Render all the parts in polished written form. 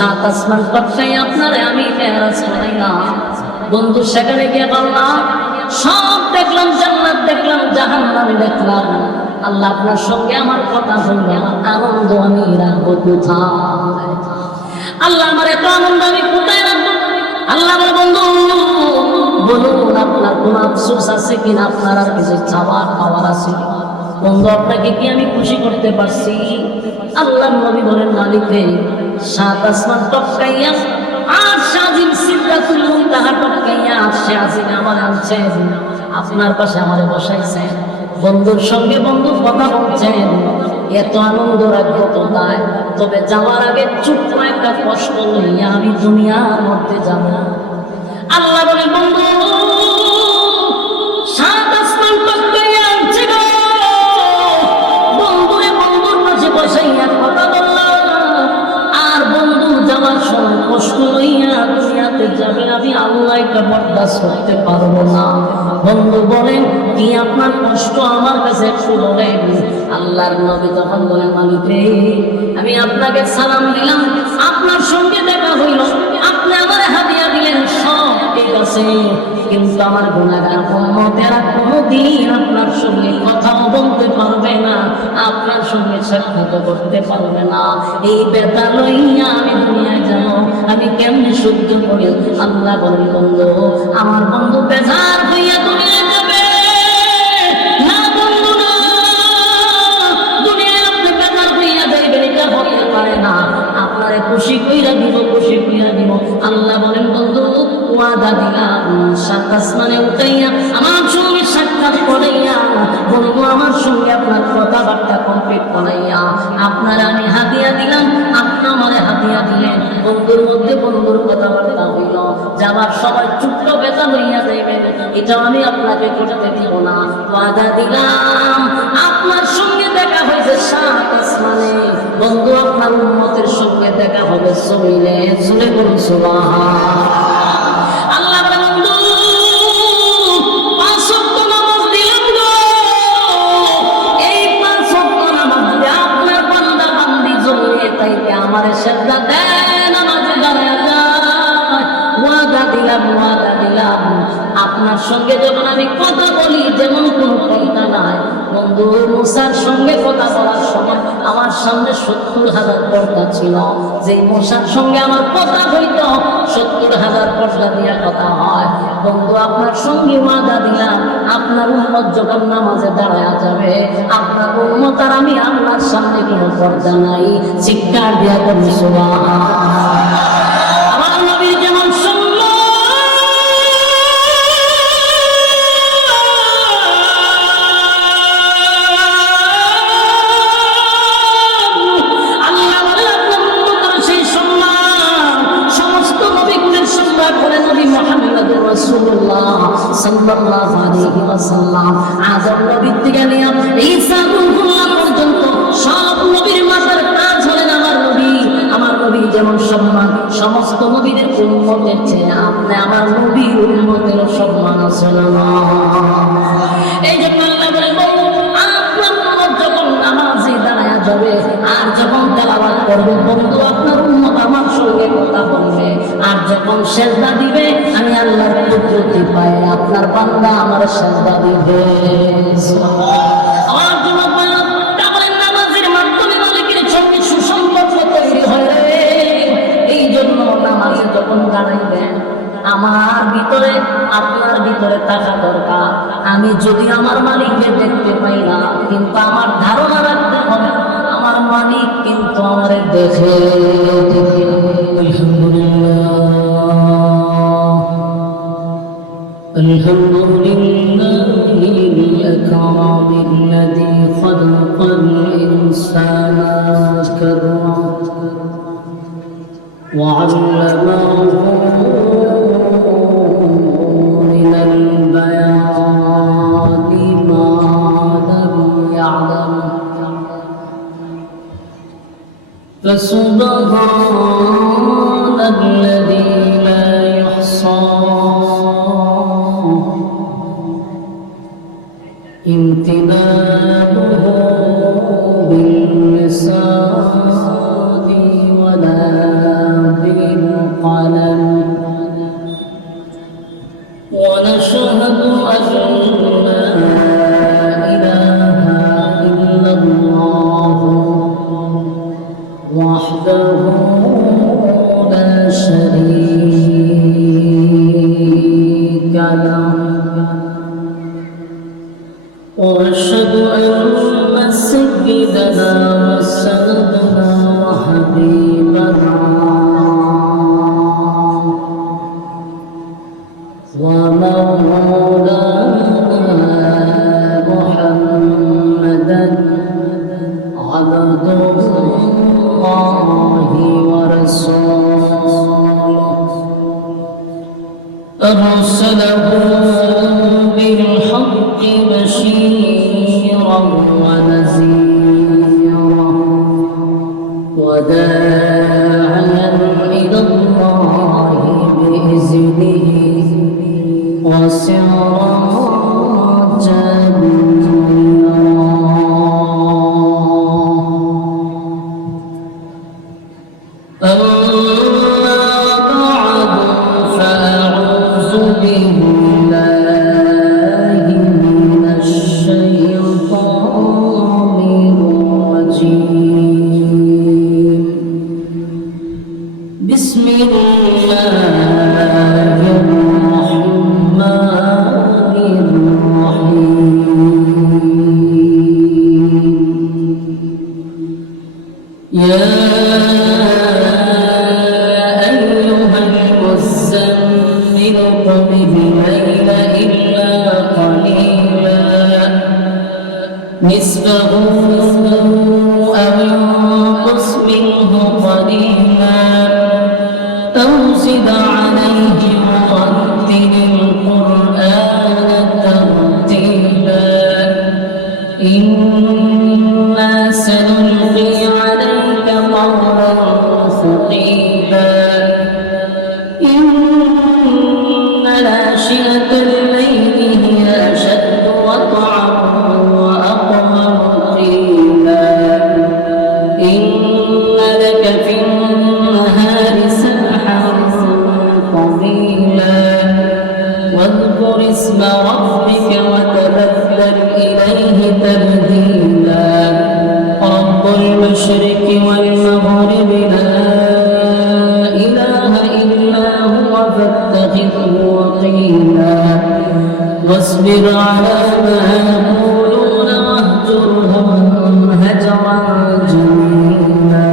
সাত আসমান টপকাই আপনারে আমি মেরাজ করাইলাম। বন্ধু সেখানে গিয়ে বললাম সব দেখলাম, জান্নাত দেখলাম, জাহান্নাম দেখলাম। আল্লাহ আপনার সঙ্গে আমার কথা হইল, আনন্দ আমি রাখবো কোথায়? আল্লাহ আমার এত আনন্দ আমি কোথায় রাখবো? আল্লাহ বলে বন্ধু বলুন আপনার কোন আফসোস আছে কিনা, আপনার আর কিছু চাওয়ার পাওয়ার আছে? বন্ধু আপনাকে কি আমি খুশি করতে পারছি? আল্লাহ নবী বলেন মালিক রে, সাত আসমান টপকাইয়া আর সাজিম সিদরাতুল মুনতাহা টপকাইয়া আরশে আজিমে আমার আনছেন, আপনার পাশে আমারে বসাইছেন, বন্ধুর সঙ্গে বন্ধু কথা বলছেন, এত আনন্দ রাখবো কোথায়? তবে যাওয়ার আগে ছোট্ট একটা কষ্ট লইয়া আমি দুনিয়ার মধ্যে যাব। আল্লাহ বলে বন্ধু সাত আসমান টপকাইয়া আনছে গো, বন্ধুরে বন্ধুর পাশে বসাইয়া কথা বললাম, আর বন্ধু যাওয়ার সময় কষ্ট লইয়া দুনিয়াতে যাবে, আমি আল্লাহ এটা বরদাস্ত করতে পারবো না। বন্ধু বলেন কি আপনার কষ্ট আমার কাছে একটু বলেন। আল্লাহর নবী তখন বলেন মালিক রে, আমি আপনাকে সালাম দিলাম, আপনার সঙ্গে দেখা হইল, আপনি আমার হাদিয়া দিলেন, সব ঠিক আছে, কিন্তু আমার গুনাহগার উম্মতেরা কোনোদিন আপনার সঙ্গে কথাও বলতে পারবে না, আপনার সঙ্গে সাক্ষাৎ করতে পারবে না। এই ব্যথা লইয়া আমি দুনিয়ায় যাব, আমি কেমনে সহ্য করি? আল্লাহ বলেন বন্ধু আমার বন্ধু বেজার হইয়া দুনিয়ায় যাবে না, বন্ধু না, দুনিয়ায় আপনি বেজার হইয়া যাইবেন এটা হতে পারে না, আপনারে খুশি কইরা দিব, খুশি কইরা দিব। আল্লাহ বলেন বন্ধু ওয়াদা দিলাম সাত আসমানে উঠাইয়া আমার সঙ্গে সাক্ষাৎ করাইয়া, বন্ধু আমার সঙ্গে আপনার কথাবার্তা কমপ্লিট করাইয়া আপনারা আমি হাদিয়া দিলাম, আপনি আমারে হাদিয়া দিলেন, বন্ধুর মধ্যে বন্ধুর কথাবার্তা হইল, যাবার সময় ছোট্ট ব্যথা হইয়া যাইবেন, এটা আমি আপনাকে করতে দিব না। ওয়াদা দিলাম আপনার সঙ্গে দেখা হয়েছে সাত আসমানে, বন্ধু আপনার উম্মতের সঙ্গে দেখা হবে জমিনে, জুড়ে বলুন সুবহান। আমারে সেজদা দেন, আমাকে দাঁড়ায় যায়, ওয়াদা দিলাম, ওয়াদা দিলাম আপনার সঙ্গে যখন আমি কথা বলি যেমন কোনো কথা নাই। বন্ধু মুসার সঙ্গে কথা বলার সময় আমার সামনে ৭০,০০০ পর্দা ছিল, যেই মুসার সঙ্গে আমার কথা হইতো ৭০,০০০ পর্দা দিয়া কথা হয়। বন্ধু আপনার সঙ্গে ওয়াদা দিলাম আপনার উম্মত যখন নামাজে দাঁড়ায় যাবে, আপনার উম্মত আর আমি আল্লাহর সামনে কোনো পর্দা নাই, চিৎকার দিয়া করুন সুবহান। আমার নবীর যেমন রাসূলুল্লাহ সাল্লাল্লাহু আলাইহি ওয়াসাল্লাম আদম নবী থেকে নিয়ে ঈসা রূহুল্লাহ পর্যন্ত সব নবীর মাথার তাজ হলেন আমার নবী। আমার নবী যেমন সম্মান সমস্ত নবীদের উম্মতের চেয়ে আপনি আমার নবীর উম্মতের সম্মান আছে না? এই জন্য আল্লাহ বলেন আপনার উম্মত যখন নামাজে দাঁড়ায়া যাবে আর যখন তেলাওয়াত করবে, বন্ধু আপনার উম্মত আমার সঙ্গে কথা বলবে, আর যখন সেজদা দিবে আমি আল্লাহর কুদরতি পাই আপনার বান্দা আমার সেজদা দিবে। আমার যুবক ভাইরা বলেন নামাজের মাধ্যমে মালিকের সঙ্গে সুসম্পর্ক তৈরি হয় রে। এই জন্য নামাজে যখন দাঁড়াইবেন আমার ভিতরে আপনার ভিতরে থাকা দরকার, আমি যদি আমার মালিককে দেখতে পাই না, কিন্তু আমার ধারণা রাখতে হবে আমার মালিক কিন্তু আমার দেখে। الحمد لله الأكرم الذي خلق الإنسان كرما وعلمه من البيان ما لم يعلم فسبحان الذي لا يحصى امتنانه باللسان ولا ونشهد أن لا إله إلا الله وحده لا شريك له وأشهد أن سيدنا وسندنا وحبيبنا ومولانا محمدا عبد الله ورسوله أرسله بالحق بشيرا ونذيرا وداعيا إلى الله بإذنه وسراجا منيرا أما بعد فأعوذ بالله من الشيطان الرجيم بسم الله يا أيها المزمل قم الليل إلا قليلا نصفه أو انقص منه قليلا أو زد عليه ورتل القرآن ترتيلا إنا سنلقي عليك قولا ثقيلا إن ناشئة الليل هي أشد وطئا وأقوم قيلا إن لك في النهار سبحا طويلا واذكر اسم ربك وتبتل إليه تبديلا رب المشرق والمغرب لا إله إلا هو فاتخذه وكيلا واصبر على ما يقولون واهجرهم هجرا جميلا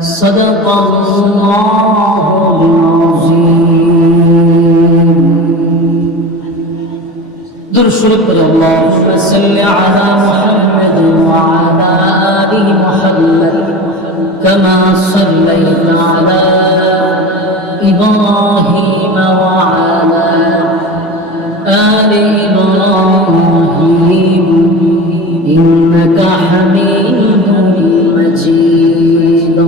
صدق الله العظيم در شريف اللهم صل على محمد وعلى آل محمد كما صليت على إبراهيم وعلى آل إبراهيم إنك حميد مجيد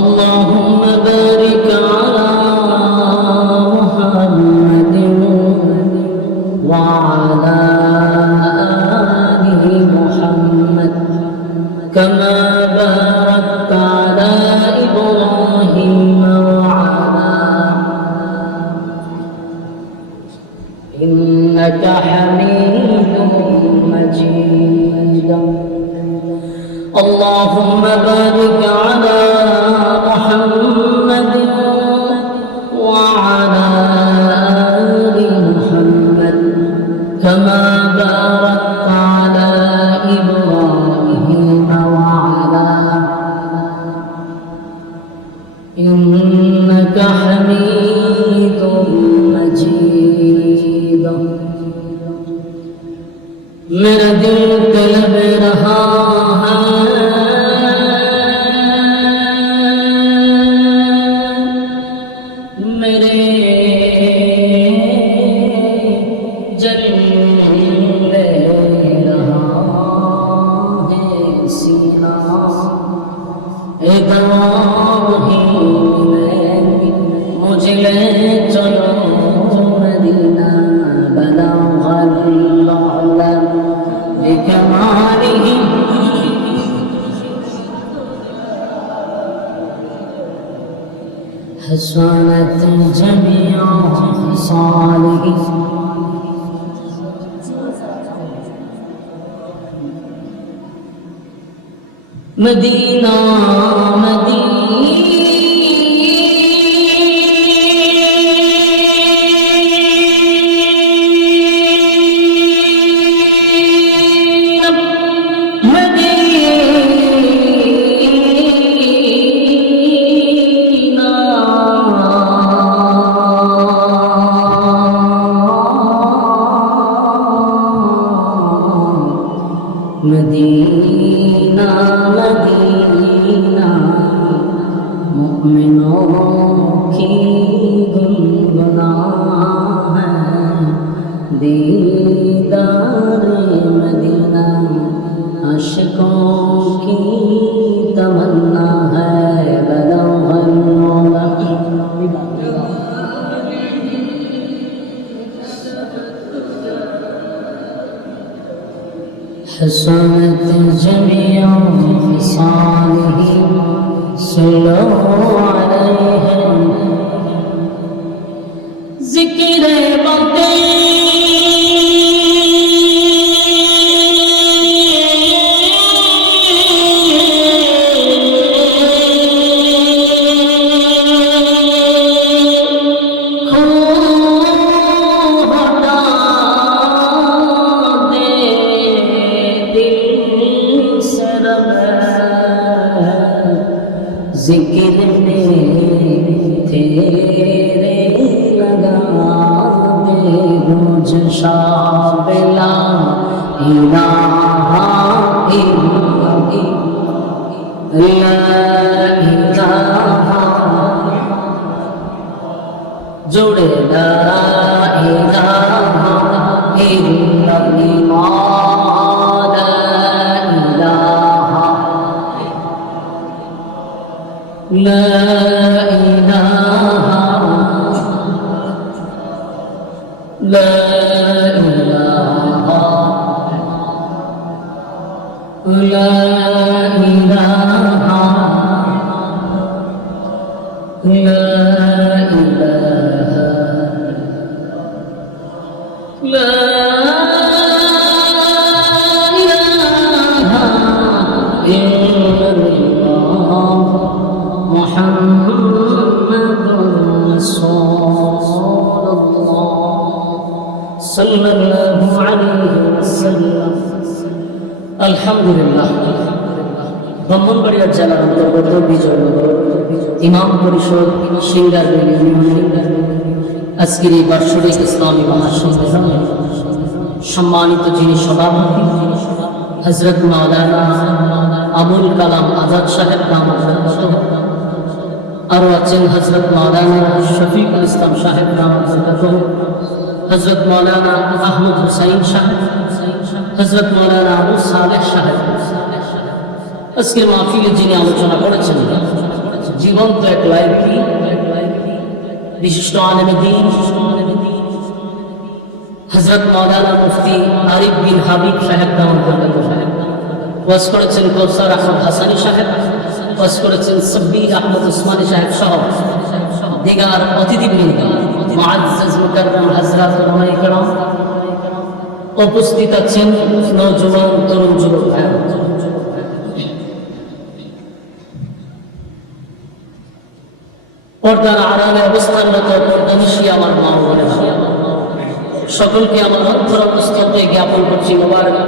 اللهم بارك على محمد وعلى آل محمد كما باركت على إبراهيم وعلى إنك حميد مجيد اللهم بارك على محمد وعلى آل محمد كما باركت على إبراهيم وعلى إنك حميد مجيد मेरा दिल तलब रहा है मेरे जल रहा है सीना मुझे ले चलो मदीना بكماله حسنت جميع خصاله مدینہ مدینہ مدینہ مومنوں کی گنگنا ہے دیدار مدینہ عاشقوں کی تمنا ہے بدو المولا حسنت جميع خصاله صلوا عليه ذکر ذکر میں تیرے لگا میں روج شاب لا الہ الا اللہ جوڑے لا الہ الا اللہ لا إله لا إله لا إله لا إله لا محمد رسول الله صلى الله عليه وسلم الحمد لله ব্রাহ্মণবাড়িয়া জেলার অন্তর্গত বিজয়নগর ইমাম পরিষদ সিঙ্গারবেল ইউনিয়ন আজকের এই বার্ষিক ইসলামী মহাসম্মেলনে সম্মানিত যিনি সভাপতি হযরত মাওলানা আবুল কালাম আজাদ সাহেব দামাত বরকাতুহু আরো আছেন হযরত মাওলানা শফিকুল ইসলাম সাহেব দামাত বরকাতুহু হযরত মাওলানা আহমদ হুসাইন সাহেব হযরত মাওলানা আবু সালেহ সাহেব আজকের মাহফিলে যিনি আলোচনা করেছেন জীবন্ত এক লাইব্রেরি বিশিষ্ট আলেম দ্বীন হযরত মাওলানা মুফতি আরিফ বিন হাবিব সাহেব দামাত বরকাতুহু ওয়াজ করেছেন কৌসার আহমদ হাসানী সাহেব ওয়াজ করেছেন সাব্বির আহমদ উসমানী সাহেব সহ দিগার অতিথিবৃন্দ মুআজ্জাজ মুকাররম হযরত ওলামায়ে কেরাম উপস্থিত আছেন নওজোয়ান তরুণ যুবক ভাইরা পর্দার আড়ালে অবস্থানরত পর্দানিশী আমার মা ও বোনেরা সকলকে আমার অন্তর অন্তঃস্থলে জ্ঞাপন করছি মোবারক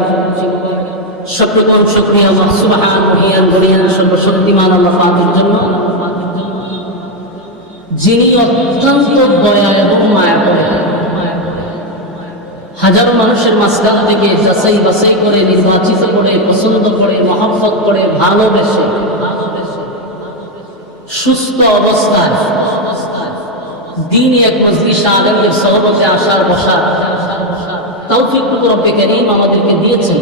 সকলকে শুকরিয়া আল্লাহ সুবহানাহু ওয়া তাআলা সর্বশক্তিমান আল্লাহ পাকের জন্য যিনি অত্যন্ত দয়া এবং মায়া করেন হাজারো মানুষের মাঝখান থেকে যাচাই বাছাই করে নির্বাচিত করে পছন্দ করে মহব্বত করে ভালোবেসে সুস্থ অবস্থায় দ্বীনি এক মজলিস আলেমদের সহবতে আসার বসার তৌফিক রব্বে কারীম আমাদেরকে দিয়েছেন।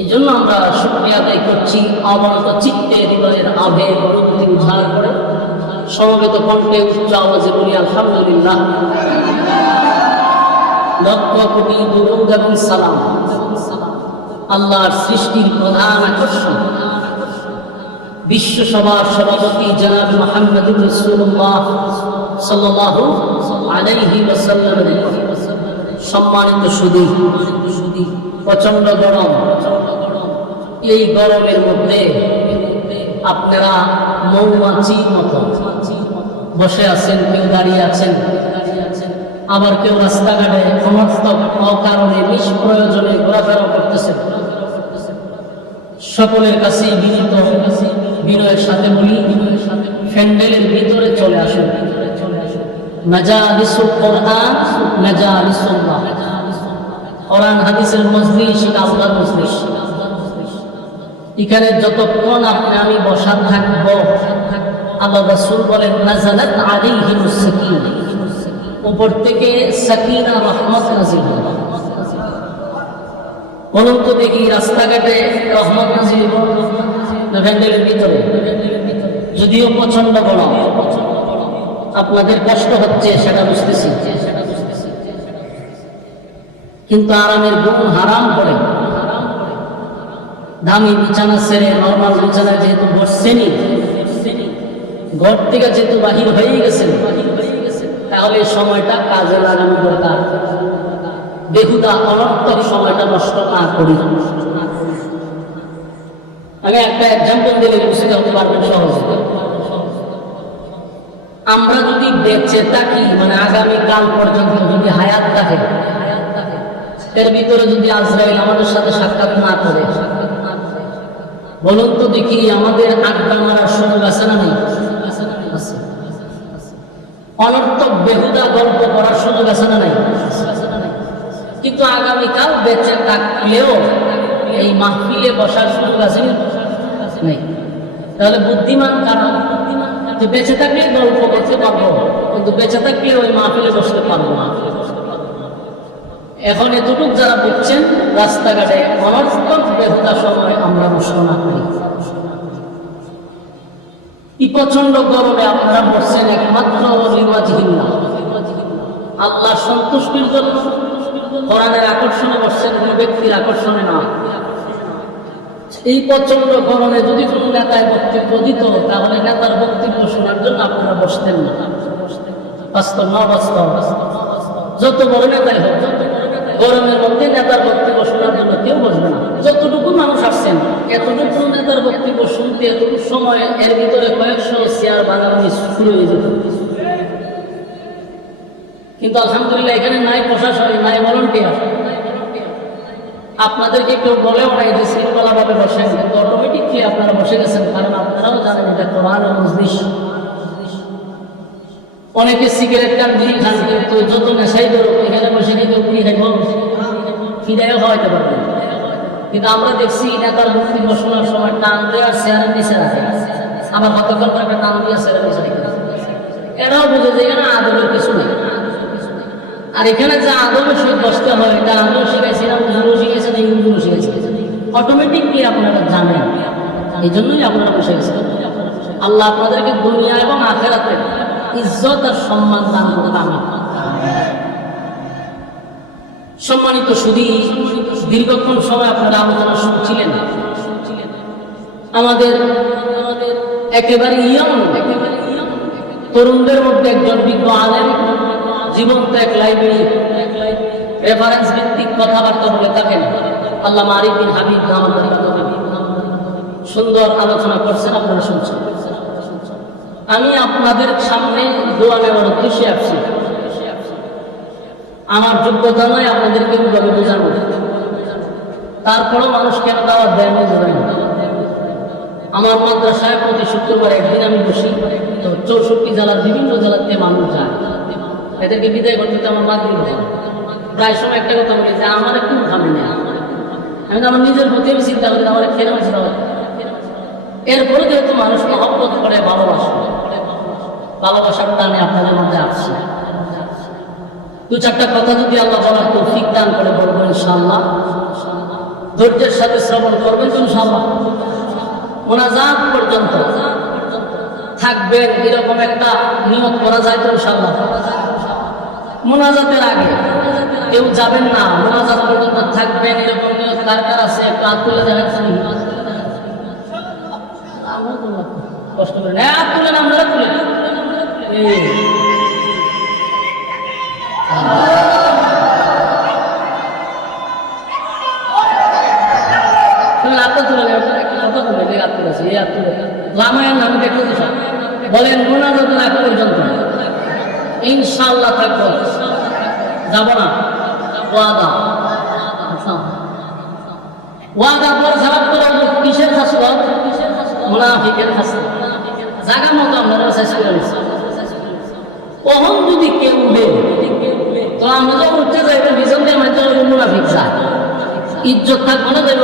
এই জন্য আমরা শুকরিয়া আদায় করছি অবনত চিত্তে হৃদয়ের আবেগ অনুভূতি উদ্ধার করে সমবেত কণ্ঠে উচ্চ আওয়াজে বলি আলহামদুলিল্লাহ। লক্ষ কোটি দুরূদ এবং সালাম আল্লাহর সৃষ্টির প্রধান আকর্ষণ বিশ্বসভার সভাপতি জনাব মুহাম্মদুর রাসূলুল্লাহ সাল্লাল্লাহু আলাইহি ওয়াসাল্লামের সম্মানিত সুধী, প্রচন্ড গরম, এই গরমের মধ্যে আপনারা মৌমাছির মতো বসে আছেন, কেউ দাঁড়িয়ে আছেন, আবার কেউ রাস্তাঘাটে অনর্থক অকারণে নিষ্প্রয়োজনে ঘোরাফেরা করতেছেন। সকলের কাছেই বিনীত বিনয়ের সাথে বলি, প্যান্ডেলের ভিতরে চলে আসুন। মাজালিসুল কোরআন, মাজালিসুল্লাহ, কোরআন হাদিসের মজলিস, এটা আল্লাহর মজলিস। এখানে যতক্ষণ আপনি আমি বসা থাকব, আল্লাহ রাসূল বলেন নাযালাত আলাইহিমুস সাকিনা, উপর থেকে সাকিনা রহমত নাযিল হবে। বলুন তো দেখি, রাস্তাঘাটে রহমত নাযিল না প্যান্ডেলের ভিতরে? যদিও প্রচন্ড গরম, আপনাদের কষ্ট হচ্ছে সেটা বুঝতেছি, কিন্তু আরামের গুণ হারাম করে দামি বিছানা ছেড়ে নর্মাল বিছানায় যেহেতু বসছেনই, ঘর থেকে যেহেতু বাহির হয়ে গেছেন, তাহলে সময়টা কাজে লাগানো দরকার। বেহুদা অনর্থক সময়টা নষ্ট না করি। আমি একটা এক্সাম্পল দিলে বুঝতে পারবেন সহজে। আমরা যদি বেঁচে থাকি, মানে আগামী কাল পর্যন্ত যদি হায়াত থাকে, এর ভিতরে যদি আজরাইল আমাদের সাথে সাক্ষাৎ না করে, বলুন তো দেখি আমাদের আড্ডা মারার সুযোগ আছে না নেই? অনর্থক বেহুদা গল্প করার সুযোগ আছে না নাই? কিন্তু আগামীকাল বেঁচে থাকলেও এই মাহফিলে বসার সুযোগ আছে নেই। তাহলে বুদ্ধিমান কারা? যে বেঁচে থাকলে গল্প করতে পারবো, কিন্তু বেঁচে থাকলে ওই মাহফিলে বসতে পারবো না। এখন এতটুকু যারা বুঝছেন, রাস্তাঘাটে অনর্থক বেহুদা সময় আমরা নষ্ট না করি। এই প্রচন্ড গরমে আপনারা বসছেন একমাত্র লিওয়াজহিল্লাহ, আল্লাহর সন্তুষ্টির জন্য, কোরআনের আকর্ষণে বসছেন, কোন ব্যক্তির আকর্ষণে না। এই প্রচন্ড গরমে যদি কোনো নেতায় বক্তব্য দিত, তাহলে নেতার বক্তব্য শোনার জন্য আপনারা বসতেন না। বাস্তব না বাস্তব? যত বড় নেতাই হোক, গরমের মধ্যে নেতার বক্তব্য শোনার জন্য কেউ বসবে না। যতটুকু মানুষ আসছেন, এতটুকু নেতার বক্তব্য শুনতে এতটুকু সময়, এর ভিতরে কয়েকশো চেয়ার বানানো শুরু হয়ে যেত। কিন্তু আলহামদুলিল্লাহ এখানে নাই প্রশাসন, নাই ভলান্টিয়ার। আপনাদেরকে কেউ বলেও নাই যে শৃঙ্খলা ভাবে বসেন, কিন্তু অটোমেটিকলি আপনারা বসে গেছেন, কারণ আপনারাও জানেন এটা কোরআন ও মজলিস। অনেকে সিগারেট টান বিড়ি খান, কিন্তু যত নেশাই করুক, এখানে বসে কেউ বিড়ি খাইব, ফিরাইও খাওয়াইতে পারবেন। কিন্তু আমরা দেখছি নেতার বক্তব্য শোনার সময় টান দিয়ে আর চেয়ারের নিচে রাখে, আবার কতক্ষণ একটা টান দিয়ে চেয়ারের নিচে রেখে। এরাও বুঝে যে এখানে আদবের কিছু নেই। আর এখানে যে আদবের সহিত বসতে হয়, এটা আমিও শিখাইছি না, হুজুরও শিখাইছেন, এই হুজুরও শিখাইছে, অটোমেটিকলি আপনারা জানেন। এই জন্যই আপনারা বসে গেছেন। আল্লাহ আপনাদেরকে দুনিয়া এবং আখিরাতে ইজ্জত আর সম্মান দান করতে আমি। সম্মানিত সুধী, দীর্ঘক্ষণ সময় আপনারা আলোচনা শুনছিলেন। আমাদের একেবারে ইয়ং তরুণদের মধ্যে একজন বিজ্ঞ আলেম, জীবন্ত এক লাইব্রেরি, রেফারেন্স ভিত্তিক কথাবার্তা বলে থাকেন, আল্লামা আরিফ বিন হাবিব সুন্দর আলোচনা করছেন, আপনারা শুনছেন। আমি আপনাদের সামনে দোয়া নেওয়ার উদ্দেশ্যে আসছি। আমার যোগ্যতা নয় আপনাদেরকে কিভাবে বোঝানো, তারপরেও মানুষ কেন দাওয়াত দেয় আমি জানি না। আমার মাদ্রাসায় প্রতি শুক্রবার একদিন আমি বসি, তো 64 জেলার বিভিন্ন জেলাতে মানুষ যায়, এদেরকে বিদায় করতে তো আমার মাধ্যমিক হয়। প্রায় সময় একটা কথা বলি যে আমার একটু ভাবি না, আমি তো আমার নিজের প্রতি চিন্তা করি আমার কেন চিন্তা করি। এরপরে যেহেতু মানুষ মহব্বত করে, ভালোবাসার টানে আপনাদের মধ্যে আসছে। দু চারটা কথা যদি আল্লাহ বলার তৌফিক দান করে বলবো ইনশাআল্লাহ। ধৈর্যের সাথে শ্রবণ করবেন তো ইনশাআল্লাহ। মোনাজাত পর্যন্ত থাকবেন, এরকম একটা নিয়ত করা যায় তো ইনশাআল্লাহ। মোনাজাতের আগে কেউ যাবেন না, মোনাজাত পর্যন্ত থাকবেন, এরকম নিয়ত কার কার আছে একটু হাত তুলে দেখাচ্ছি। কষ্ট করে না তুলেন, আমরা তুলেন। রামায়ণ আমি দেখতে দিচ্ছি বলেন মোনাজাত না পর্যন্ত ইনশাআল্লাহ থাকবো, যাব না। ওয়াদা ওয়াদা পর খারাপ করে কিসের খাসলত? মুনাফিকের খাসলত। জায়গা মতো আপনারা শেষ করে দিচ্ছি। কখন যদি কেউ উঠে তো আমরা যখন উঠতে যাইব বিজন দিয়ে মাঝে মুনাফিক যায়, ইজ্জত থাকবো না দেব,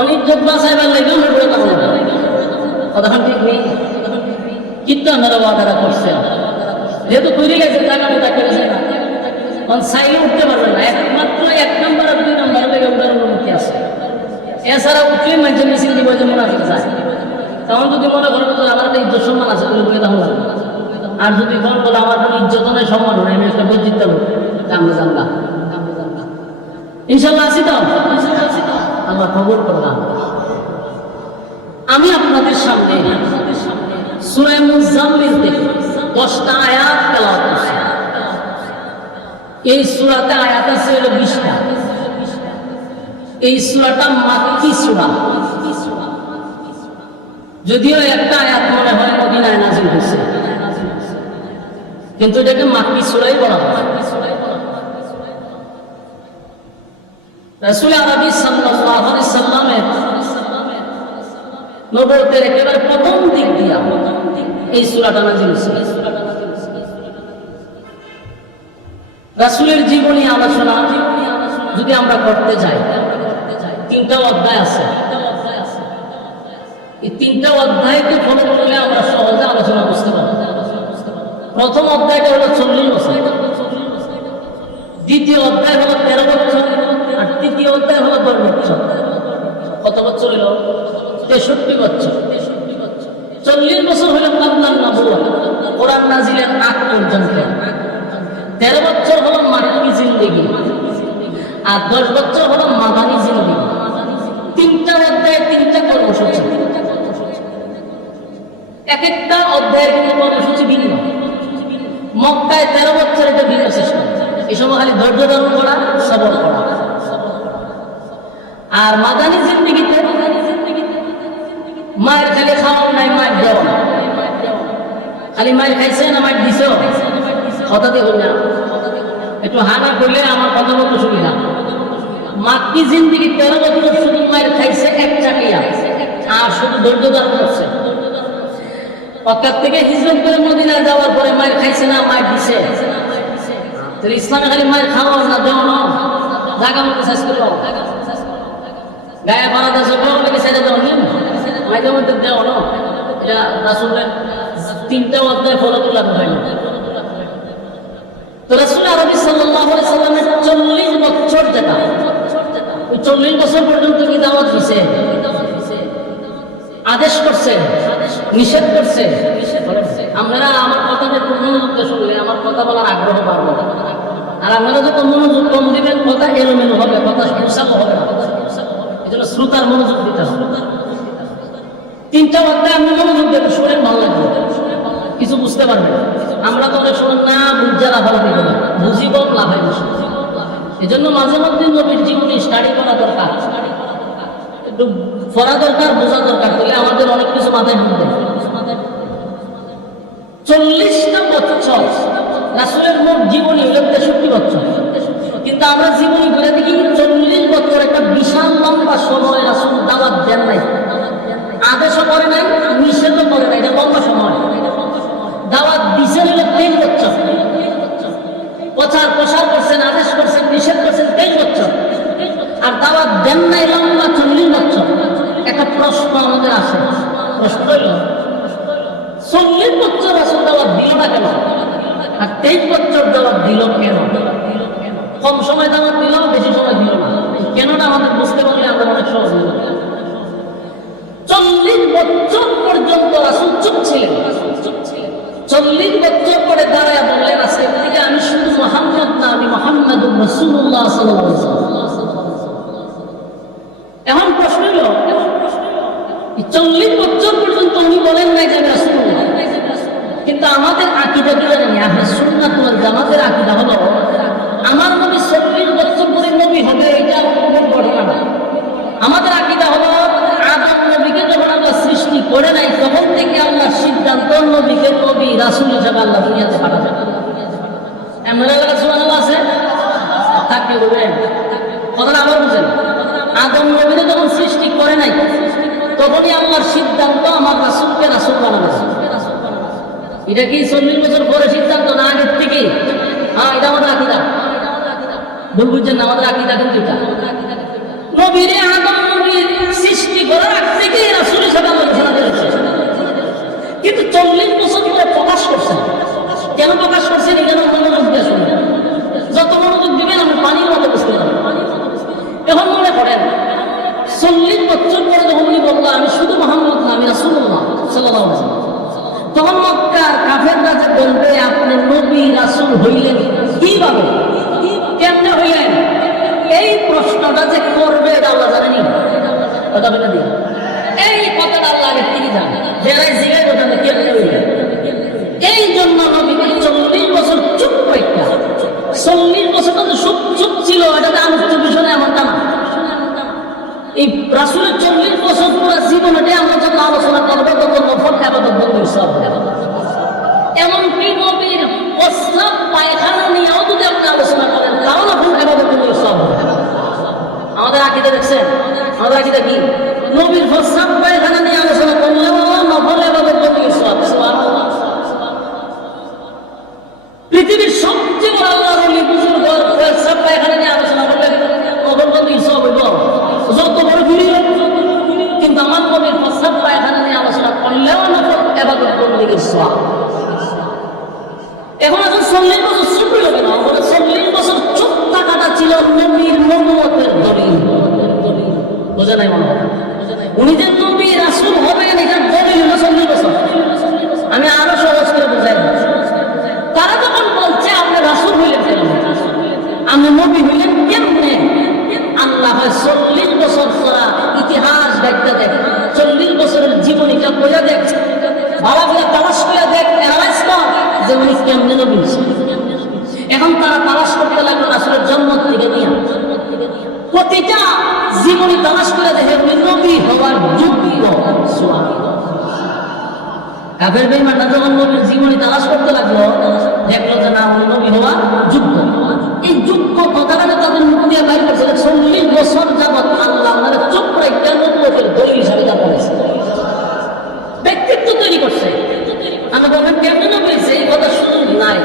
অনিজ্জত বাঁচাইবার লেগেও উঠবে তখন কথাখন ঠিক নেই। কিন্তু আপনারা ওয়াদারা করছেন, যেহেতু তৈরি গেছে টাকা মোটা করেছে না, কারণ সাইলে উঠতে পারবে না। একমাত্র 1 নম্বর আর 2 নম্বর লেগে উঠার অনুমতি আছে। এছাড়া উঠলেই মানুষের মিছিল দিব যে মুনাফিক যায়। তখন যদি মনে করেন তো আমার একটা ইজ্জত সম্মান আছে বলে বলে তখন লাগবে। আর যদি কোন বলে আমার কোনো ইজ্জত নেই, সম্মান নেই, আমি একটা বৈচিত্র লোক, আমরা জানলাম ইনশাল্লাহ আসি তো আল্লাহ খবর করলাম। আমি আপনাদের সামনে সূরা মুজাম্মিল থেকে 10টা আয়াত তেলাওয়াত করছি। এই সূরাতে আয়াত আছে 20টা। এই সূরাটা মাক্কি সূরা, যদিও একটা আয়াত মনে হয় মদিনায় নাযিল হয়েছে, কিন্তু এটাকে মাক্কি সূরাই বলা হয়। রাসূল আরবি সাল্লাল্লাহু আলাইহি সাল্লামের নবুয়তের একেবারে প্রথম দিক দিয়া এই সূরাটা নাযিল হয়েছে। রাসূলের জীবনী আলোচনা যদি আমরা করতে যাই, 3টা অধ্যায় আছে। এই 3টা অধ্যায়কে ফলো করলে আমরা সহজে আলোচনা বুঝতে পারব। প্রথম অধ্যায়টা হলো 40 বছর, দ্বিতীয় অধ্যায় হলো 13 বছর, আর তৃতীয় অধ্যায় হলো 10 বছর। কত বছর হলো? 63 বছর। 40 বছর হলো কাবলান নবুয়্বত, কোরআন নাজিলের আগ পর্যন্ত। 13 বছর হলো মাক্কি জিন্দেগি, আর 10 বছর হলো মাদানী জিন্দেগি। 3টা অধ্যায় 3টা কর্মসূচি, এক একটা অধ্যায়ের কিন্তু কর্মসূচি ভিন্ন। মক্কায় 13 বছর এটা ভিন্ন সিস্টেম, এই সময় খালি ধৈর্য ধারণ করা, সবর করা। আর মাদানী জিন্দেগিতে মায়ের খালি খাওয়া নাই, মায়ের দেওয়া না, খালি মায়ের খাইছে না মায়ের দিছে হঠাৎ হল না, একটু হানা করলে আমার কথা বলতে সুবিধা। মাক্কি জিন্দেগি 13 বছর শুধু মায়ের খাইছে এক চাকিয়া, আর শুধু ধৈর্য ধারণ করছে। মক্কার থেকে হিজরত করে মদিনায় যাওয়ার পরে মায়ের খাইছে না মায়ের দিছে। তাহলে ইসলামে খালি মায়ের খাওয়া না দেওয়া না, জায়গা মতো শেষ করলো, গায়ে পাড়া দেশে বড় লেগে ছেড়ে দেওয়া নিয়ম, মাঝে মধ্যে দেওয়া না। এটা রাসূলের 3টা অধ্যায় ফলো করলাম হয়নি। তো রাসূল আরবি সাল্লাল্লাহু আলাইহি সাল্লামের 40 বছর যেটা, ওই 40 বছর পর্যন্ত কি দাওয়াত দিছে, আদেশ করছে, নিষেধ করছে। আপনারা আমার কথাটা একটু মনোযোগ দিয়ে শুনলে আমার কথা বলার আগ্রহ বাড়বে। আর আপনারা যত মনোযোগ কম দিবেন কথা এলোমেলো হবে, কথা গোছানো হবে না। এই জন্য শ্রোতার মনোযোগ দিতে হবে। 3টা অধ্যায় আপনি মনোযোগ দেবেন, শুনে ভালো লাগবে, কিছু বুঝতে পারবেন। আমরা তো অনেক সময় না বুঝতে লাফালাফি করি, বুঝিব লাফাই বসি। এই জন্য মাঝে মধ্যে নবীর জীবনী স্টাডি করা দরকার, একটু পড়া দরকার, বোঝা দরকার, তাহলে আমাদের অনেক কিছু মাথায় ঢুকবে। 40টা বছর রাসূলের মোট জীবনী হলো 63 বছর, কিন্তু আমরা জীবনী করে দেখি 40 বছর একটা বিশাল লম্বা সময় রাসূল দাওয়াত দেন নাই, আদেশও করে নাই, নিষেধও করে নাই। এটা লম্বা সময়। দাওয়াত দিছেন হলো 23 বছর, প্রচার প্রসার করছেন, আদেশ করছেন, নিষেধ করছেন 23 বছর, আর দাওয়াত দেন নাই লম্বা 40 বছর। একটা প্রশ্ন আমাদের আসে, প্রশ্ন হইল 40 বছর রাসূল দাওয়াত দিল না কেন, আর 23 বছর দাওয়াত দিল কেন? কম সময় দাওয়াত দিল, বেশি সময় দিল না, কেনটা আমাদের বুঝতে পারলে আমরা অনেক সহজ হয়ে যাবে। 40 বছর পর্যন্ত রাসূল চুপ ছিলেন। 40 বছর পরে দাঁড়ায় বললেন, আজকে থেকে আমি শুধু মুহাম্মদ না, আমি মুহাম্মাদুর রাসূলুল্লাহ সাল্লাল্লাহু আলাইহি ওয়াসাল্লাম। এখন প্রশ্ন হলো 40 বছর পর্যন্ত উনি বলেন নাই যে আমি রাসূলুল্লাহ, কিন্তু আমাদের আকীদা কি জানেন? আহলে সুন্নাত ওয়াল জামাতের আকীদা হলো আপনার এলাকায় সুবহানাল্লাহ আছে? থাকতে বলবেন কথাটা আবার বুঝেন। আদম নবীকে যখন সৃষ্টি করে নাই তখনই আল্লাহর সিদ্ধান্ত আমার রাসূলকে রাসূল বানাবে। এটা কি 40 বছর পরে সিদ্ধান্ত না আগের থেকে? হ্যাঁ, এটা আমাদের আকীদা। ভুল বুঝছেন না, আমাদের আকীদা কিন্তু এটা। নবীরে আদম নবীর সৃষ্টি করার আগ থেকেই রাসূল হিসেবে আল্লাহ ঘোষণা করেছে, কিন্তু 40 বছর পরে প্রকাশ করছেন। কেন প্রকাশ করছেন? এখানে মনোযোগ দিয়ে শুনুন। যত মনোযোগ দিবেন আমি পানির মতো বুঝতে পারবো। এখন মনে করেন 40 বছর পরে যখন উনি বললো আমি শুধু মুহাম্মদ না, আমি রাসূলুল্লাহ সাল্লাল্লাহু আলাইহি ওয়াসাল্লাম, তখন মক্কার কাফেররা যে বলবে আপনি নবী রাসূল হইলেন কিভাবে, কেমনে হইলেন, এই প্রশ্নটা যে করবে এটা আল্লাহ জানেনি। কথা বলে দিই, এই কথাটা আল্লাহ আগে তিনি জানেন, যারাই জিজ্ঞাসা করতে কেমনে হইলেন। এই জন্য নবীকে 40 বছর চুপ রাখা। 40 বছরটা তো চুপ ছিল, এটাতে আলোচ্য বিষয় এমনটা না। এই রাসূলের 40 বছর পুরো জীবনটা আমরা যত আলোচনা করবো তত নফল ইবাদত বন্ধ সব। এমনকি নবীর প্রস্রাব পায়খানা নিয়েও যদি আপনি আলোচনা করেন তাও নফল ইবাদত বন্ধ সব। আমাদের আকীদা দেখছেন? আমাদের আকীদা কি? নবীর প্রস্রাব পায়খানা নিয়ে আলোচনা করলেও নফল ইবাদত বন্ধ সব। সুবহানাল্লাহ। পৃথিবীর সবচেয়ে বড় আল্লাহর ওলি বুজুর্গ প্রস্রাব পায়খানা নিয়ে আলোচনা করলে নফল বন্ধ সব হইব। যত বড় ভিড়, কিন্তু আমার নবীর প্রস্রাব পায়খানা নিয়ে আলোচনা করলেও নফল ইবাদত বন্দেগীর সওয়াব। এখন 40 বছর চুপ হবে না, 40 বছর চুপ থাকাটা ছিল নবীর নবুয়তের দলিল। বোঝা নাই মনে হয়? উনি যে নবী রাসূল হবেন এটা দলিল হলো 40 বছর। আমি আরো সহজ করে বুঝাই। তারা যখন বলছে আপনি রাসূল হইলেন কেন, আপনি নবী হইলেন কেমনে, আল্লাহ 40 বছর পরা ইতিহাস দেখতে দেখ, 40 বছরের জীবনীটা বোঝা দেখ, ভালো করে তালাশ করে দেখ, অ্যানালাইজ কর যে উনি কেমনে নবী। এখন তারা তালাশ করতে লাগলো রাসূলের জন্ম থেকে নিয়ে প্রতিটা জীবনী তালাশ করে দেখে উনি নবী হওয়ার যোগ্য। কাফের বেঈমানরা যখন নবীর জীবনী তালাশ করতে লাগলো দেখলো যে না উনি নবী হওয়ার যোগ্য। এই যোগ্য কথাটা তাদের মুখ দিয়ে বাইর করছে। 40 বছর যাবৎ আল্লাহ আমাদের চুপ রেখে নবুয়তের দলিল হিসাবে যা করেছে, ব্যক্তিত্ব তৈরি করছে। আমরা বলবেন কেমনে নবী হয়েছে, এই কথা শুধু নাই।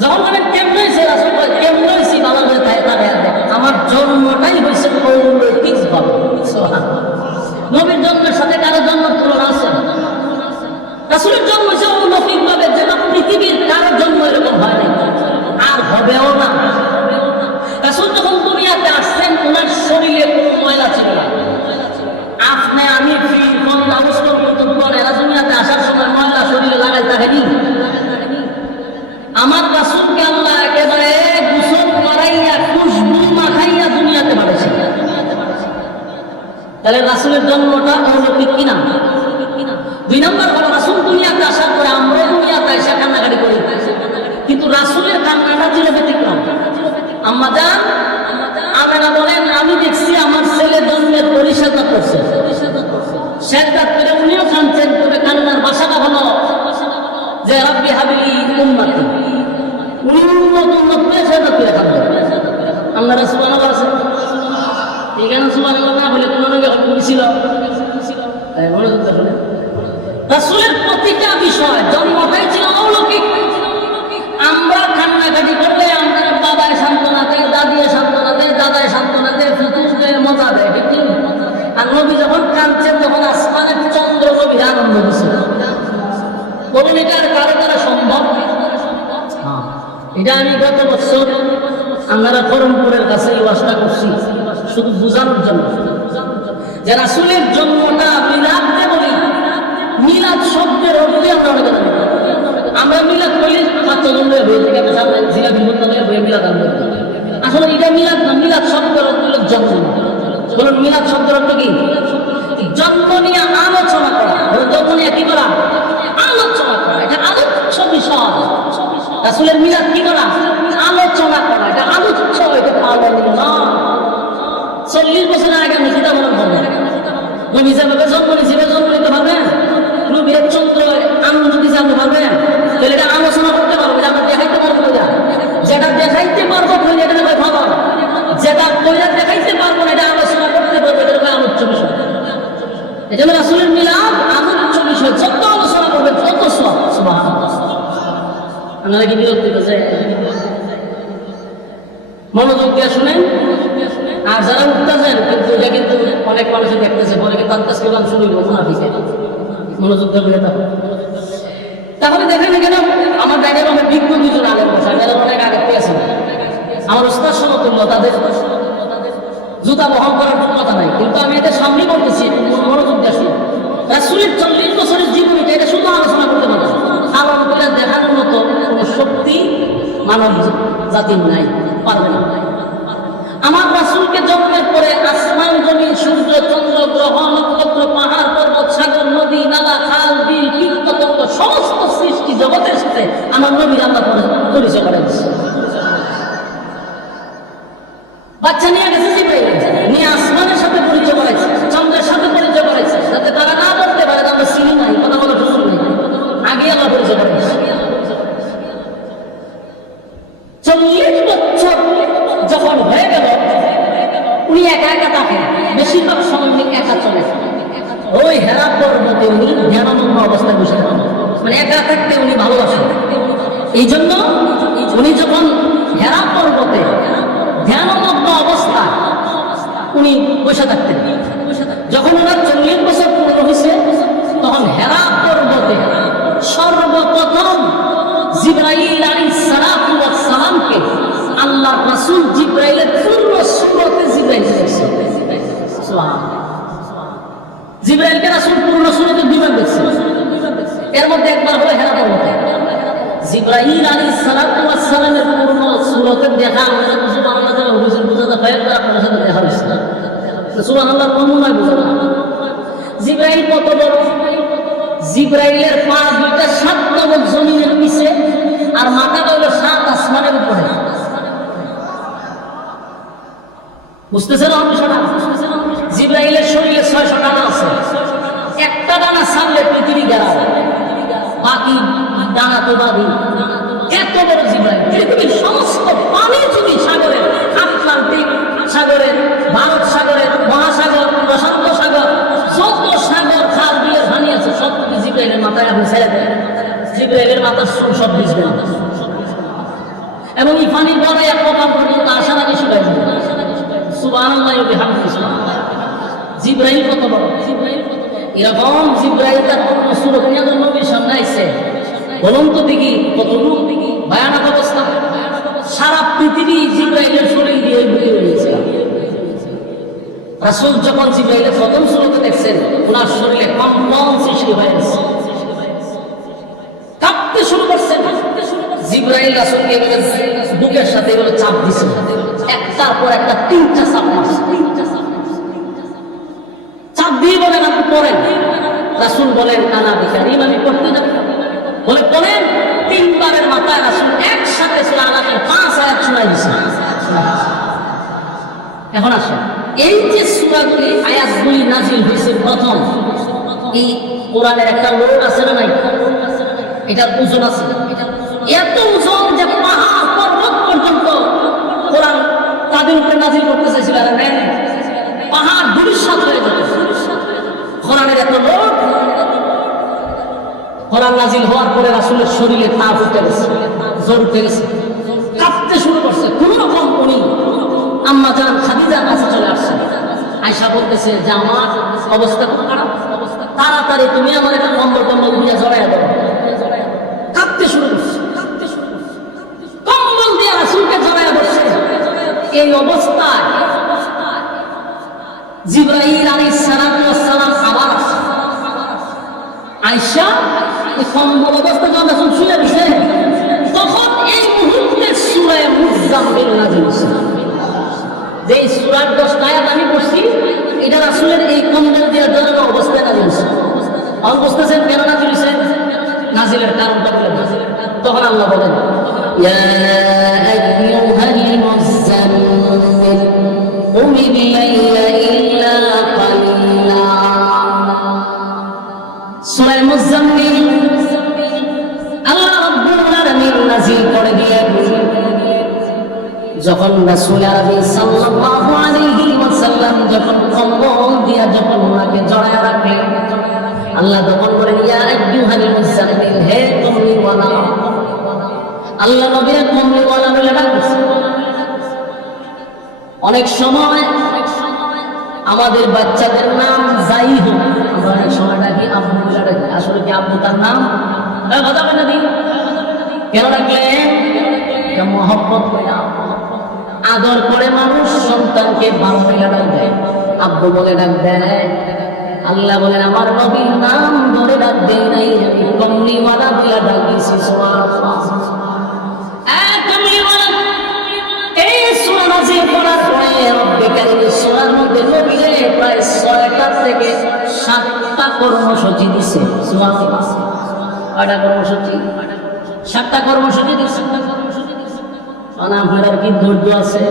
যখন বলেন কেমনে হয়েছে, রাসূল বলে কেমনে হয়েছি, ভালো করে তাকায় দেখ, আমার জন্মটাই হয়েছে অলৌকিক ভাবে। সুবহানাল্লাহ। নবীর জন্মের সাথে কারো জন্মের তুলনা আছে? রাসূলের জন্ম হয়েছে অলৌকিক ভাবে, যেটা পৃথিবীর কারো জন্ম এরকম হয় নাই আর হবেও না। রাসূল যখন দুনিয়াতে আসছেন ওনার শরীরে কোনো ময়লা ছিল না। আপনি আমি এরা দুনিয়াতে আসার সময় ময়লা শরীরে লাগাই থাকেনি। আমার রাসূলকে আল্লাহ একেবারে গোসল করাইয়া খুশবু মাখাইয়া দুনিয়াতে পাঠাইছে। তাহলে রাসূলের জন্মটা অলৌকিক কিনা? 2 নম্বর হলো রাসূল দুনিয়াতে আসার পরে আমরা দুনিয়াতে এসে কান্নাকাটি করি, কিন্তু রাসূলের কান্নাটা ছিল ব্যতিক্রম। আম্মা জান আমেনা বলেন আমি দেখছি আমার ছেলে জন্মের পরে সিজদা করছে, সিজদা করে উনিও কাঁদছেন, তবে কান্নার ভাষাটা হলো যে রাব্বি হাবিলি উম্মতি, উনি উম্মত পেয়ে সিজদা করে কাঁদবেন। আল্লাহ সুবহানাল্লাহ আছে এখানে, সুবহানাল্লাহ না বলে কোনো নবী হক ছিল। রাসূলের প্রতিটা বিষয় জন্মটাই ছিল অলৌকিক। আমরা কান্নাকাটি করলে আমরা বাবায় সান্ত্বনা দেয়, দাদিয়ে সান্ত্বনা দেয়, দাদায় সান্ত্বনা দেয়, ফুতুসদের মজা দেয়, ঠিক? আর নবী যখন কাঁদছেন তখন আসমানের চন্দ্র নবীর আনন্দ দিচ্ছে। বলুন এটার কারো দ্বারা সম্ভব? এটা আমি গত বছর আমরা ফরমপুরের কাছে এই ওয়াজটা করছি শুধু বোঝানোর জন্য যে রাসূলের জন্মটা মিলাদ বলি। মিলাদ শব্দের অর্থে আমরা অনেক জানি। আমরা মিলাদ বলি পাঁচজন হয়ে থেকে জিলা বিভক্ত হয়ে মিলাদ আনন্দ। আসলে এটা মিলাদ না, মিলাদ শব্দের অর্থ হলো জন্ম। বলুন মিলাদ শব্দের অর্থ কি? জন্ম নিয়ে আলোচনা করা। জন্ম নিয়ে কি করা? আলোচনা করা। এটা আলোচ্য বিষয়। রাসূলের মিলাদ কি করা? আলোচনা করা। এটা আলোচ্য, এটা পালন না। 40 বছর আগে আমি চিন্তা মনে করবেন নবী যেভাবে জন্ম নিয়েছিলেন জন্ম নিতে পারবেন? নবীর চন্দ্র আনন্দ দিতে জানতে পারবেন? তাহলে এটা আলোচনা করতে পারবো, আমরা দেখাইতে পারবো না। মনোযোগ দিয়ে শুনেন। আর যারা উঠতেছেন কিন্তু এটা কিন্তু অনেক মানুষের দেখতেছে বলে কিন্তু আত্মা স্লোগান শুরু হইল মুনাফিকে। মনোযোগ দিয়ে বুঝে থাকো। তাহলে দেখেন কেন আমার ব্যাগের অনেক বিজ্ঞ দুজন আগে বসে যারা অনেক আগে পেয়েছেন আমার উস্তাদ সমতুল্য, তাদের জুতা বহন করার কোনো কথা নাই, কিন্তু আমি এটা সামনে বলতেছি মনোযোগ দিয়ে শুনি। রাসূলের 40 বছরের জীবনীটা এটা শুধু আলোচনা করতে পারে, আলোচনা করে দেখানোর মতো কোনো শক্তি মানব জাতির নাই, পারবে না। আমার রাসূলকে জন্মের পরে আসমান জমিন সূর্য চন্দ্র গ্রহ নক্ষত্র পাহাড় পর্বত সাগর নদী নালা খাল বিল কীট পতঙ্গ সমস্ত সৃষ্টি জগতের সাথে আমার নবীর আল্লাহ পরিচয় করে দিচ্ছে। বাচ্চা নিয়ে গেছে জিবরাইল, নিয়ে আসমানের সাথে পরিচয় করাইছে, চন্দ্রের সাথে পরিচয় করাইছে, যাতে তারা না বলতে পারে আমরা চিনি নাই, কথা বলার সুযোগ নেই। আগে আল্লাহ পরিচয় করাইছে। 40 বছর যখন হয়ে গেল উনি একা একা থাকেন, বেশিরভাগ সময় উনি একা চলে। ওই হেরা পর্বতে উনি ধ্যানমগ্ন অবস্থায় বসে থাকেন, মানে একা থাকতে উনি ভালোবাসেন। এই জন্য উনি যখন হেরা পর্বতে ধ্যানমগ্ন অবস্থায় উনি বসে থাকতেন। যখন ওনার 40 বছর পূর্ণ হয়েছে তখন হেরা পর্বতে সর্বপ্রথম জিবরাইল আলাইহিস সালাতু ওয়াস সালামকে আল্লাহর রাসূল জিবরাইলের পূর্ণ সূরতে জিবরাইল দেখছে। সুবহানাল্লাহ। জিবরাইলকে রাসূল পূর্ণ সূরতে দুইবার দেখছে, এর মধ্যে একবার হলো হেরা পর্বতে। জিবরাইল আলাইহিস সালাতু ওয়াস সালামের পূর্ণ সূরতে দেখা আমরা সুবহানাল্লাহ যা হুজুর বুঝাতে হয় তার আপনার সাথে দেখা হয়েছে। সুবহানাল্লাহর নমুনায় বুঝানো। জিবরাইল কত বড়? জিবরাইলের পা দুইটা 7 তবক জমিনের নিচে আর মাথাটা হলো 7 আসমানের উপরে। বুঝতেছেন বিষয়টা? জিবরাইলের শরীরে 600 ডানা আছে, একটা ডানা ছাড়লে পৃথিবী গেরাও, বাকি ডানা তো বাদি। এত বড় জিবরাইল, পৃথিবীর সমস্ত পানি যদি সাগরের, আটলান্টিক সাগরের, ভারত সাগরের, মহাসাগর, প্রশান্ত সাগর, যত সাগর খাল বিলের পানি আছে সব কিছু জিবরাইলের মাথায় আপনি ছেড়ে দেন, জিবরাইলের মাথার সব ভিজবে না। এবং এই পানি বড় এক প্রকার পর্যন্ত আসার আগে শুকাই যাবে। সুবহানাল্লাহ ওয়া বিহামদিহি। জিবরাইল কত বড়? এরকম জিবরাইল তার পূর্ণ সূরত নিয়ে নবীর সামনে আইছে। বলুন তো দেখি কত রূপ, ভয়ানক অবস্থা। সারা পৃথিবী জিবরাইলের শরীর দিয়ে ভরে রয়েছে। রাসূল যখন জিবরাইলের প্রথম সূরতে দেখছেন ওনার শরীরে কম্পন সৃষ্টি হয়ে গেছে, কাঁপতে শুরু করছেন। জিবরাইল রাসূলকে বুকের সাথে এগুলো চাপ দিছে, একটার পর একটা 3টা চাপ মারছে। চাপ দিয়ে বলেন আপনি পড়েন। রাসূল বলেন আনা বিকারিম, আমি পড়তে যাব। বলে পড়েন। 3 বারের মাথায় রাসূল একসাথে সূরা আলাকের 5 আয়াত শোনাই দিয়েছে। এখন আসেন, এই যে সূরাগুলি আয়াতগুলি নাজিল হয়েছে প্রথম, এই কোরআনের একটা লোড আছে না নাই? এটার ওজন আছে, এত ওজন যে পাহাড় পর্বত পর্যন্ত কোরআন তাদের উপরে নাজিল করতে চাইছিল, আর নেন পাহাড় ধূলিসাৎ হয়ে যেত। কোরআনের এত লোড। কোরআন নাজিল হওয়ার পরে রাসূলের শরীরে তাপ উঠে গেছে, জ্বর উঠে গেছে, কাঁপতে শুরু করছে। কোন রকম উনি আম্মা জান খাদিজার কাছে চলে আসছে। আয়েশা বলতেছে যে আমার অবস্থা খুব খারাপ, তাড়াতাড়ি তুমি আমার একটা কম্বল টম্বল দিয়ে জড়াইয়া দাও। কাঁপতে শুরু করছে, কম্বল দিয়ে রাসূলকে জড়াইয়া বসছে। এই অবস্থায় জিবরাইল আলাইহিস সালাতু ওয়াস সালাম আবার আসছে। আয়েশা এই কম্বল অবস্থা যখন রাসূল শুয়ে দিছে তখন এই মুহূর্তে সূরা মুজাম্মিল নাযিল হয়েছে। যে সূরার 10টা আয়াত আমি পড়ছি এটা রাসূলের এই কম্বল দিয়ে জড়ানো অবস্থায় নাযিল হয়েছে। আর বুঝতেছেন কেন নাযিল হয়েছে? নাযিলের কারণটা বলেন। তখন আল্লাহ বলেন ইয়া আইয়ুহাল মুযাম্মিল কুমিল লাইলা ইল্লা কালিলা। সূরা মুযাম্মিল আল্লাহ রাব্বুল আলামিন নাযিল করে দিলেন যখন রাসূল আরবি সাল্লাল্লাহু আলাইহি ওয়াসাল্লাম যখন কম্বল দিয়া যখন ওনাকে জড়ায় রাখলেন, আল্লাহ তখন বলেন ইয়া আইয়ুহাল মুযাম্মিল, হে কমলিওয়ালা। আল্লাহ নবীর কমলিওয়ালা বলে ডাকছে। অনেক সময় আমাদের বাচ্চাদের নাম যাই হোক, আমরা অনেক সময় ডাকি আব্বু বলে ডাকি, আসলে কি আব্বু তার নাম? কথা বলে দিই কেন ডাকলেন? মহব্বত করে, আদর করে মানুষ সন্তানকে ভালো বলে ডাক দেয়, আব্বু বলে ডাক দেয়। আল্লাহ বলেন আমার নবীর নাম ধরে ডাক দেয় নাই, আমি কমলিওয়ালা বলে ডাক দিয়েছি। সুবহানাল্লাহ। এই সূরা নাযিল করার পরে রব্বে কারীম সূরার মধ্যে নবীরে প্রায় 6টা থেকে 7টা কর্মসূচি দিছে। সুবহানাল্লাহ। কয়টা কর্মসূচি? 7টা কর্মসূচি দিছে। আপনার কি ধৈর্য আছে?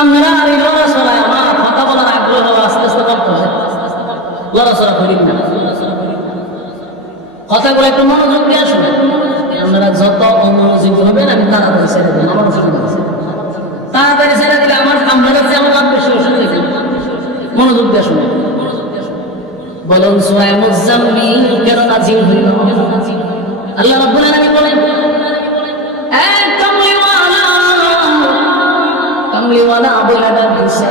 আমরা এই লড়াচড়ায় আমার কথা বলার আগ্রহ আস্তে আস্তে কমতেছে, লড়াচড়া করি না, কথাগুলো একটু মনোযোগ দিয়ে আসুন। আপনারা যত অমনোযোগী হবেন আমি তাড়াতাড়ি ছেড়ে দেবেন, আমার অসুবিধা আছে। তাড়াতাড়ি ছেড়ে দিলে আমার আপনারা যে আমার লাভ বেশি অসুবিধা দেখেন, মনোযোগ দিয়ে শুনে বলুন। সূরা মুজাম্মিল কেন নাযিল হইল? আল্লাহ রাব্বুল আলামিন বলেন কামলিওয়ালা বলে ডাক দিছে।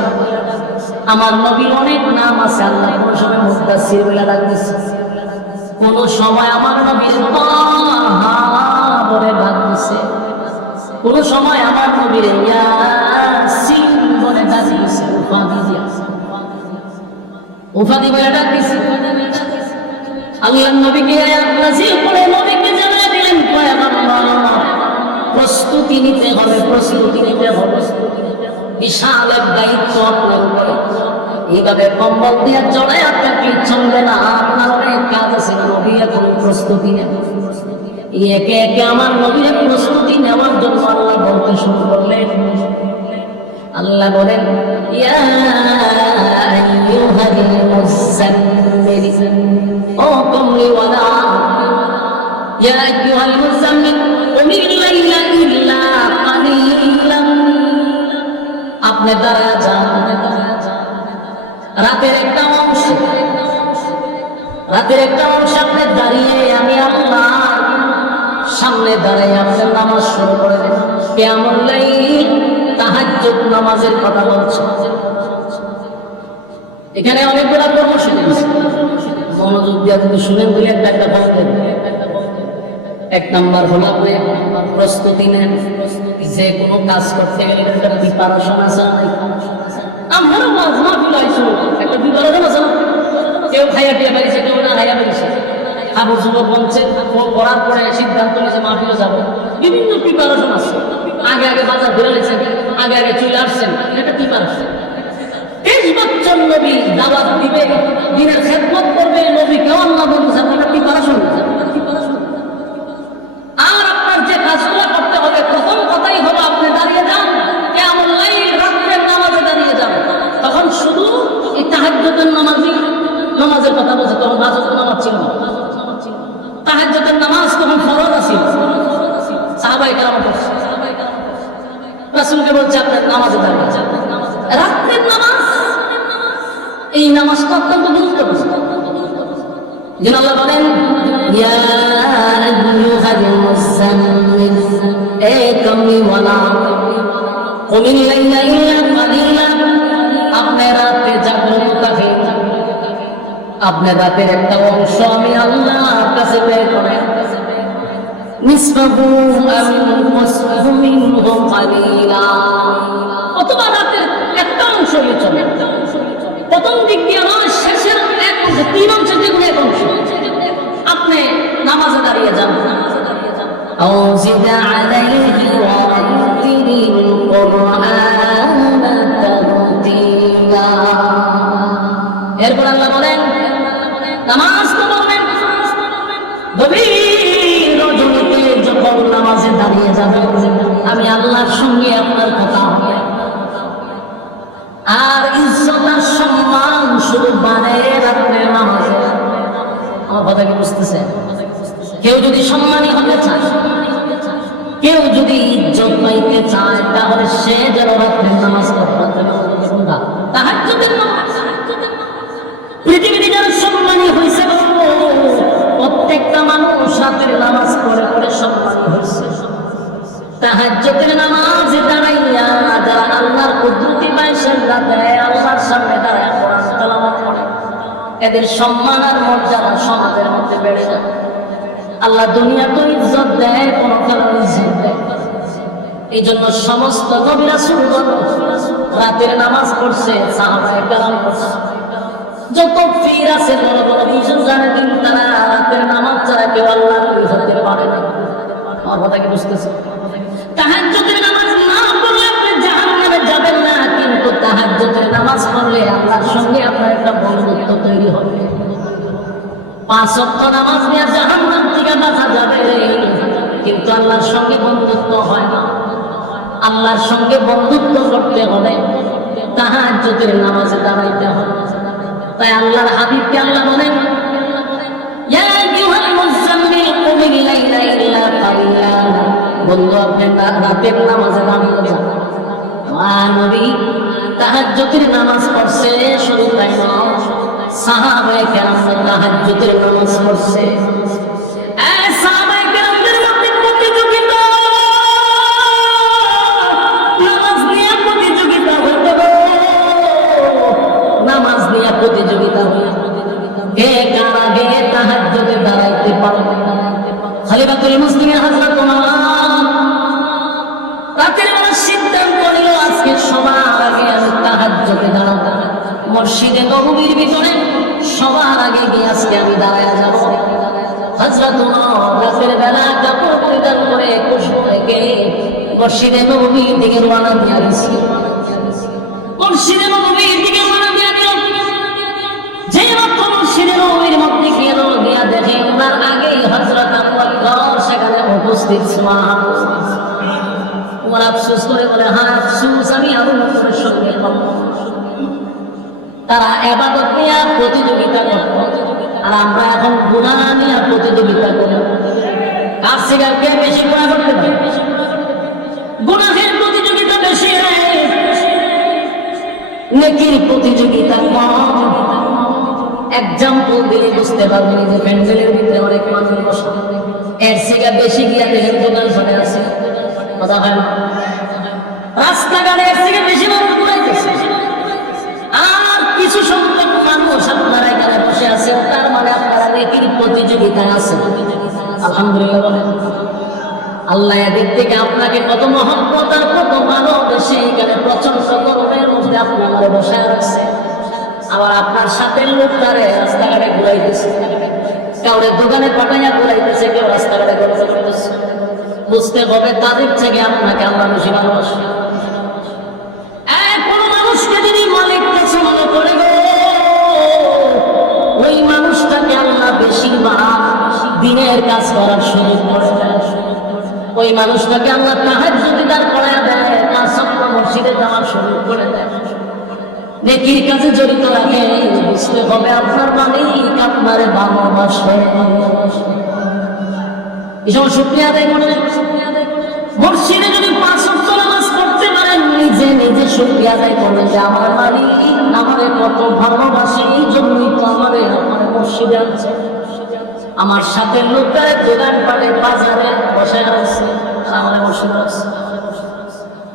আমার নবীর অনেক নাম আছে, আল্লাহ কোন সময় মুদাসসির বলে ডাক দিছে, কোন সময় আমার নবীর তাহা বলে ডাক দিছে, কোন সময় আমার নবীর ইয়াসিন বলে ডাক দিছে, উপাধি বলে ডাক দিছে। আল্লাহ নবীকে আয়াত নাযিল করে নবীকে জানাই দিলেন পয়গম্বর প্রস্তুতি নিতে হবে, প্রস্তুতি নিতে হবে, বিশাল এক দায়িত্ব আপনার উপরে। এইভাবে কম্বল দিয়ে জড়ায় আপনাকে চলবে না, আপনার অনেক কাজ আছে। নবী এখন প্রস্তুতি নেন, একে একে আমার নবীর প্রস্তুতি নেওয়ার জন্য আল্লাহ বলতে শুরু করলেন। আল্লাহ বলেন ইয়া আইয়ুহাল মুযাম্মিল, ও কমলিওয়ালা, ইয়া আইয়ুহাল মুযাম্মিল কুমিল লাইলা ইল্লা কালিলাম, আপনি দাঁড়ায় যান, রাতের একটা অংশ, রাতের একটা অংশ আপনি দাঁড়িয়ে আমি আল্লাহ সামনে দাঁড়াই আপনার নামাজ শুরু করে দেন। কিয়ামুল লাইল তাহাজ্জুদ নামাজের কথা বলছে। এখানে অনেকগুলো কর্মসূচি আছে, মনোযোগ দিয়ে যদি শুনেন দিলে একটা একটা বলতেন। এক নাম্বার হলো আপনি প্রস্তুতি নেন, যে কোনো কাজ করতে গেলে একটা প্রিপারেশন আছে। আমারও মাহফিল আইছো একটা প্রিপারেশন আছে না, কেউ খাইয়া টিয়া পেরেছে, কেউ না খাইয়া পেরেছে, আবু যুবক বলছে পড়ার পরে সিদ্ধান্ত নিয়েছে মাহফিলে যাবো, বিভিন্ন প্রিপারেশন আছে। আগে আগে বাজার ঘুরে নিয়েছেন, আগে আগে চলে আসছেন, এটা প্রিপারেশন। 23 বছর নবী দাওয়াত দিবে, দিনের খেদমত করবে, নবী কেউ আল্লাহ বলতেছে আপনার প্রিপারেশন। আর আপনার যে কাজগুলো করতে হবে, প্রথম কথাই হলো আপনি দাঁড়িয়ে যান, কিয়ামুল লাইল রাতের নামাজে দাঁড়িয়ে যান। তখন শুধু এই তাহাজ্জুদের নামাজের কথা বলছে, তখন রাজত্ব নামাজ ছিল না, তাহাজ্জুদের নামাজ তখন ফরজ ছিল। সাহাবায়ে কেরাম পড়ছে, রাসূলকে বলছে আপনি নামাজে দাঁড়িয়ে যান। রাতের নামাজ, এই নামাজটা অত্যন্ত গুরুত্বপূর্ণ। যেন আল্লাহ বলেন ইয়া আইয়ুহাল মুযাম্মিল, এ কমলিওয়ালা, কুমিল লাইলা ইল্লা কালিলা, আপনি রাতে জাগ্রত থাকেন, আপনার রাতের একটা অংশ আমি আল্লাহর কাছে বের করেন। নিসফাহু আও ইনকুসহু মিনহু কালিলা, অথবা রাতের একটা অংশ চলে, প্রথম দিক দিয়ে নয়, শেষের এক অংশ, 3 অংশ যেগুলো এক অংশ আপনি নামাজে দাঁড়িয়ে যান। আও জিদা আলাইহি ওয়া রাত্তিলিল কুরআন তারতিলা, এরপর আল্লাহ বলেন নামাজ তো বলবেন, গভীর রজনীতে যখন নামাজে দাঁড়িয়ে যাবেন, আমি আল্লাহর সঙ্গে আপনার কথা হবে। আর ইজ্জত আর সম্মান শুধু বাড়ে রাতের নামাজে। আমার কথা কি বুঝতেছে? কেউ যদি সম্মানী হতে চায়, কেউ যদি ইজ্জত পাইতে চায়, তাহলে সে যেন রাতের নামাজ পড়তে পারে। তাহাজ্জুদের নামাজ, পৃথিবীতে যারা সম্মানী হয়েছে, প্রত্যেকটা মানুষ রাতের নামাজ পড়ে পড়ে সম্মানী হয়েছে। তাহাজ্জুদের নামাজ দাঁড়াইয়া যারা আল্লাহর কুদরতি পায় সেজদা দেয়, আল্লাহর সামনে দাঁড়ায় কোরআন তেলাওয়াত করে, এদের সম্মান আর মর্যাদা সমাজের মধ্যে বেড়ে যায়। আল্লাহ দুনিয়াতে ইজ্জত দেয়, কোন কারণে ইজ্জত দেয়। এই জন্য সমস্ত নবী রাসূলগণ রাতের নামাজ পড়ছে, সাহাবায়ে কেরাম পড়ছে। যত পীর আছে বড় বড় বুজুর্গানে দিন, তারা রাতের নামাজ ছাড়া কেউ আল্লাহর ওলি হতে পারে না। আমার কথা কি বুঝতেছেন? তাহাজ্জুদের নামাজ না পড়লে আপনি জাহান্নামে যাবেন না, কিন্তু তাহাজ্জুদের নামাজ পড়লে আল্লাহর সঙ্গে আপনার একটা বন্ধুত্ব তৈরি হবে। 5 ওয়াক্ত নামাজ নিয়ে জাহান্নাম থেকে বাঁচা যাবে, কিন্তু আল্লাহর সঙ্গে বন্ধুত্ব হয় না। আল্লাহর সঙ্গে বন্ধুত্ব করতে হলে তাহাজ্জুদের নামাজে দাঁড়াইতে হবে। তাই আল্লাহর হাবিবকে আল্লাহ বলেন, ইয়া আইয়ুহাল মুযাম্মিল কুমিল লাইলা ইল্লা কালিলা, বন্ধু আপনি রাতের নামাজে দাঁড়িয়ে যান। মা নবী তাহাজ্জুদের নামাজ পড়ছে, শুধু তাই নয়, সাহাবায়ে কেরাম তাহাজ্জুদের নামাজ পড়ছে। সাহাবায়ে কেরামদের মধ্যে প্রতিযোগিতা, নামাজ নিয়ে প্রতিযোগিতা হইতে হবে, নামাজ নিয়ে প্রতিযোগিতা হইতে কে কার আগে তাহাজ্জুদে দাঁড়াইতে পারবে। খলিফাতুল মুসলিমিন হযরত ওমর রাতের বেলা সিদ্ধান্ত নিল, আজকে সবার আগে আমি তাহাজ্জুদে দাঁড়াবো। মসজিদে নববীর ভিতরে সবার আগে গিয়ে আজকে আমি দাঁড়ায়া যাব। হযরত ওমর রাতের বেলা কাপড় পরিধান করে খুশবু থেকে মসজিদে নববীর দিকে রওনা দিয়ে গেছে। মসজিদে নববীর দিকে রওনা দিয়ে দিল। যে মাত্র মসজিদে নববীর মধ্যে গেল, গিয়া দেখে ওনার আগেই হযরত আবু বকর সেখানে উপস্থিত। সুবহানাল্লাহ। ওমর আফসোস করে বলে, হ্যাঁ আফসোস, আমি আবু বকরের সঙ্গে তারা ইবাদত নিয়ে প্রতিযোগিতা করত, আর আমরা এখন গুনাহ নিয়ে প্রতিযোগিতা করি। কার থেকে কে বেশি গুনাহ করতে পারে? গুনাহের প্রতিযোগিতা বেশি, নেকির প্রতিযোগিতা কম। এক্সাম্পল দিয়ে বুঝতে পারবেন, যে প্যান্ডেলের ভিতরে অনেক মানুষ বসে, এর থেকে বেশি গিয়া দেখেন দোকান ঘরে আছে, কথা হয় না? রাস্তাঘাটে এর থেকে বেশি মানুষ ঘুরাইতেছে, আর কিছু সংখ্যক মানুষ আপনারা এখানে বসে আছেন, তার মানে আপনারা নেকির প্রতিযোগিতায় আছেন। আলহামদুলিল্লাহ বলেন। আল্লাহ এদের থেকে আপনাকে কত মহব্বত আর কত ভালোবেসে এখানে প্রচন্ড গরমের মধ্যে আপনারা বসে রাখছে। আবার আপনার সাথে লোকটারে রাস্তাঘাটে ঘুরাইতেছে, কাউরে দোকানে পাঠাইয়া ঘুরাইতেছে, কেউ রাস্তাঘাটে গল্প করতেছে। বুঝতে হবে তাদের থেকে আপনাকে আল্লাহ বেশি ভালোবাসে। কোন মানুষকে যদি মালিক কাছে মনে করে গো, ওই মানুষটাকে আল্লাহ বেশিরভাগ দিনের কাজ করার সুযোগ করে দেয়। ওই মানুষটাকে আল্লাহ তাহাজ্জুদে দাঁড় করায় দেয়, 5 ওয়াক্ত মসজিদে যাওয়ার সুযোগ করে দেয়, নেকির কাজে জড়িত রাখে। বুঝতে হবে আপনার মালিক আপনারে ভালোবাসে। এই সময় শুকরিয়া আদায় করে মসজিদে যদি 5 ওয়াক্ত নামাজ পড়তে পারেন, নিজে নিজে শুকরিয়া আদায় করবেন যে আমার মালিক আমারে কত ভালোবাসে, এই জন্যই তো আমারে আমার মসজিদে আনছে। আমার সাথে লোকের দোকান পাটে বাজারে বসে আছে, আমার মসজিদে আছে,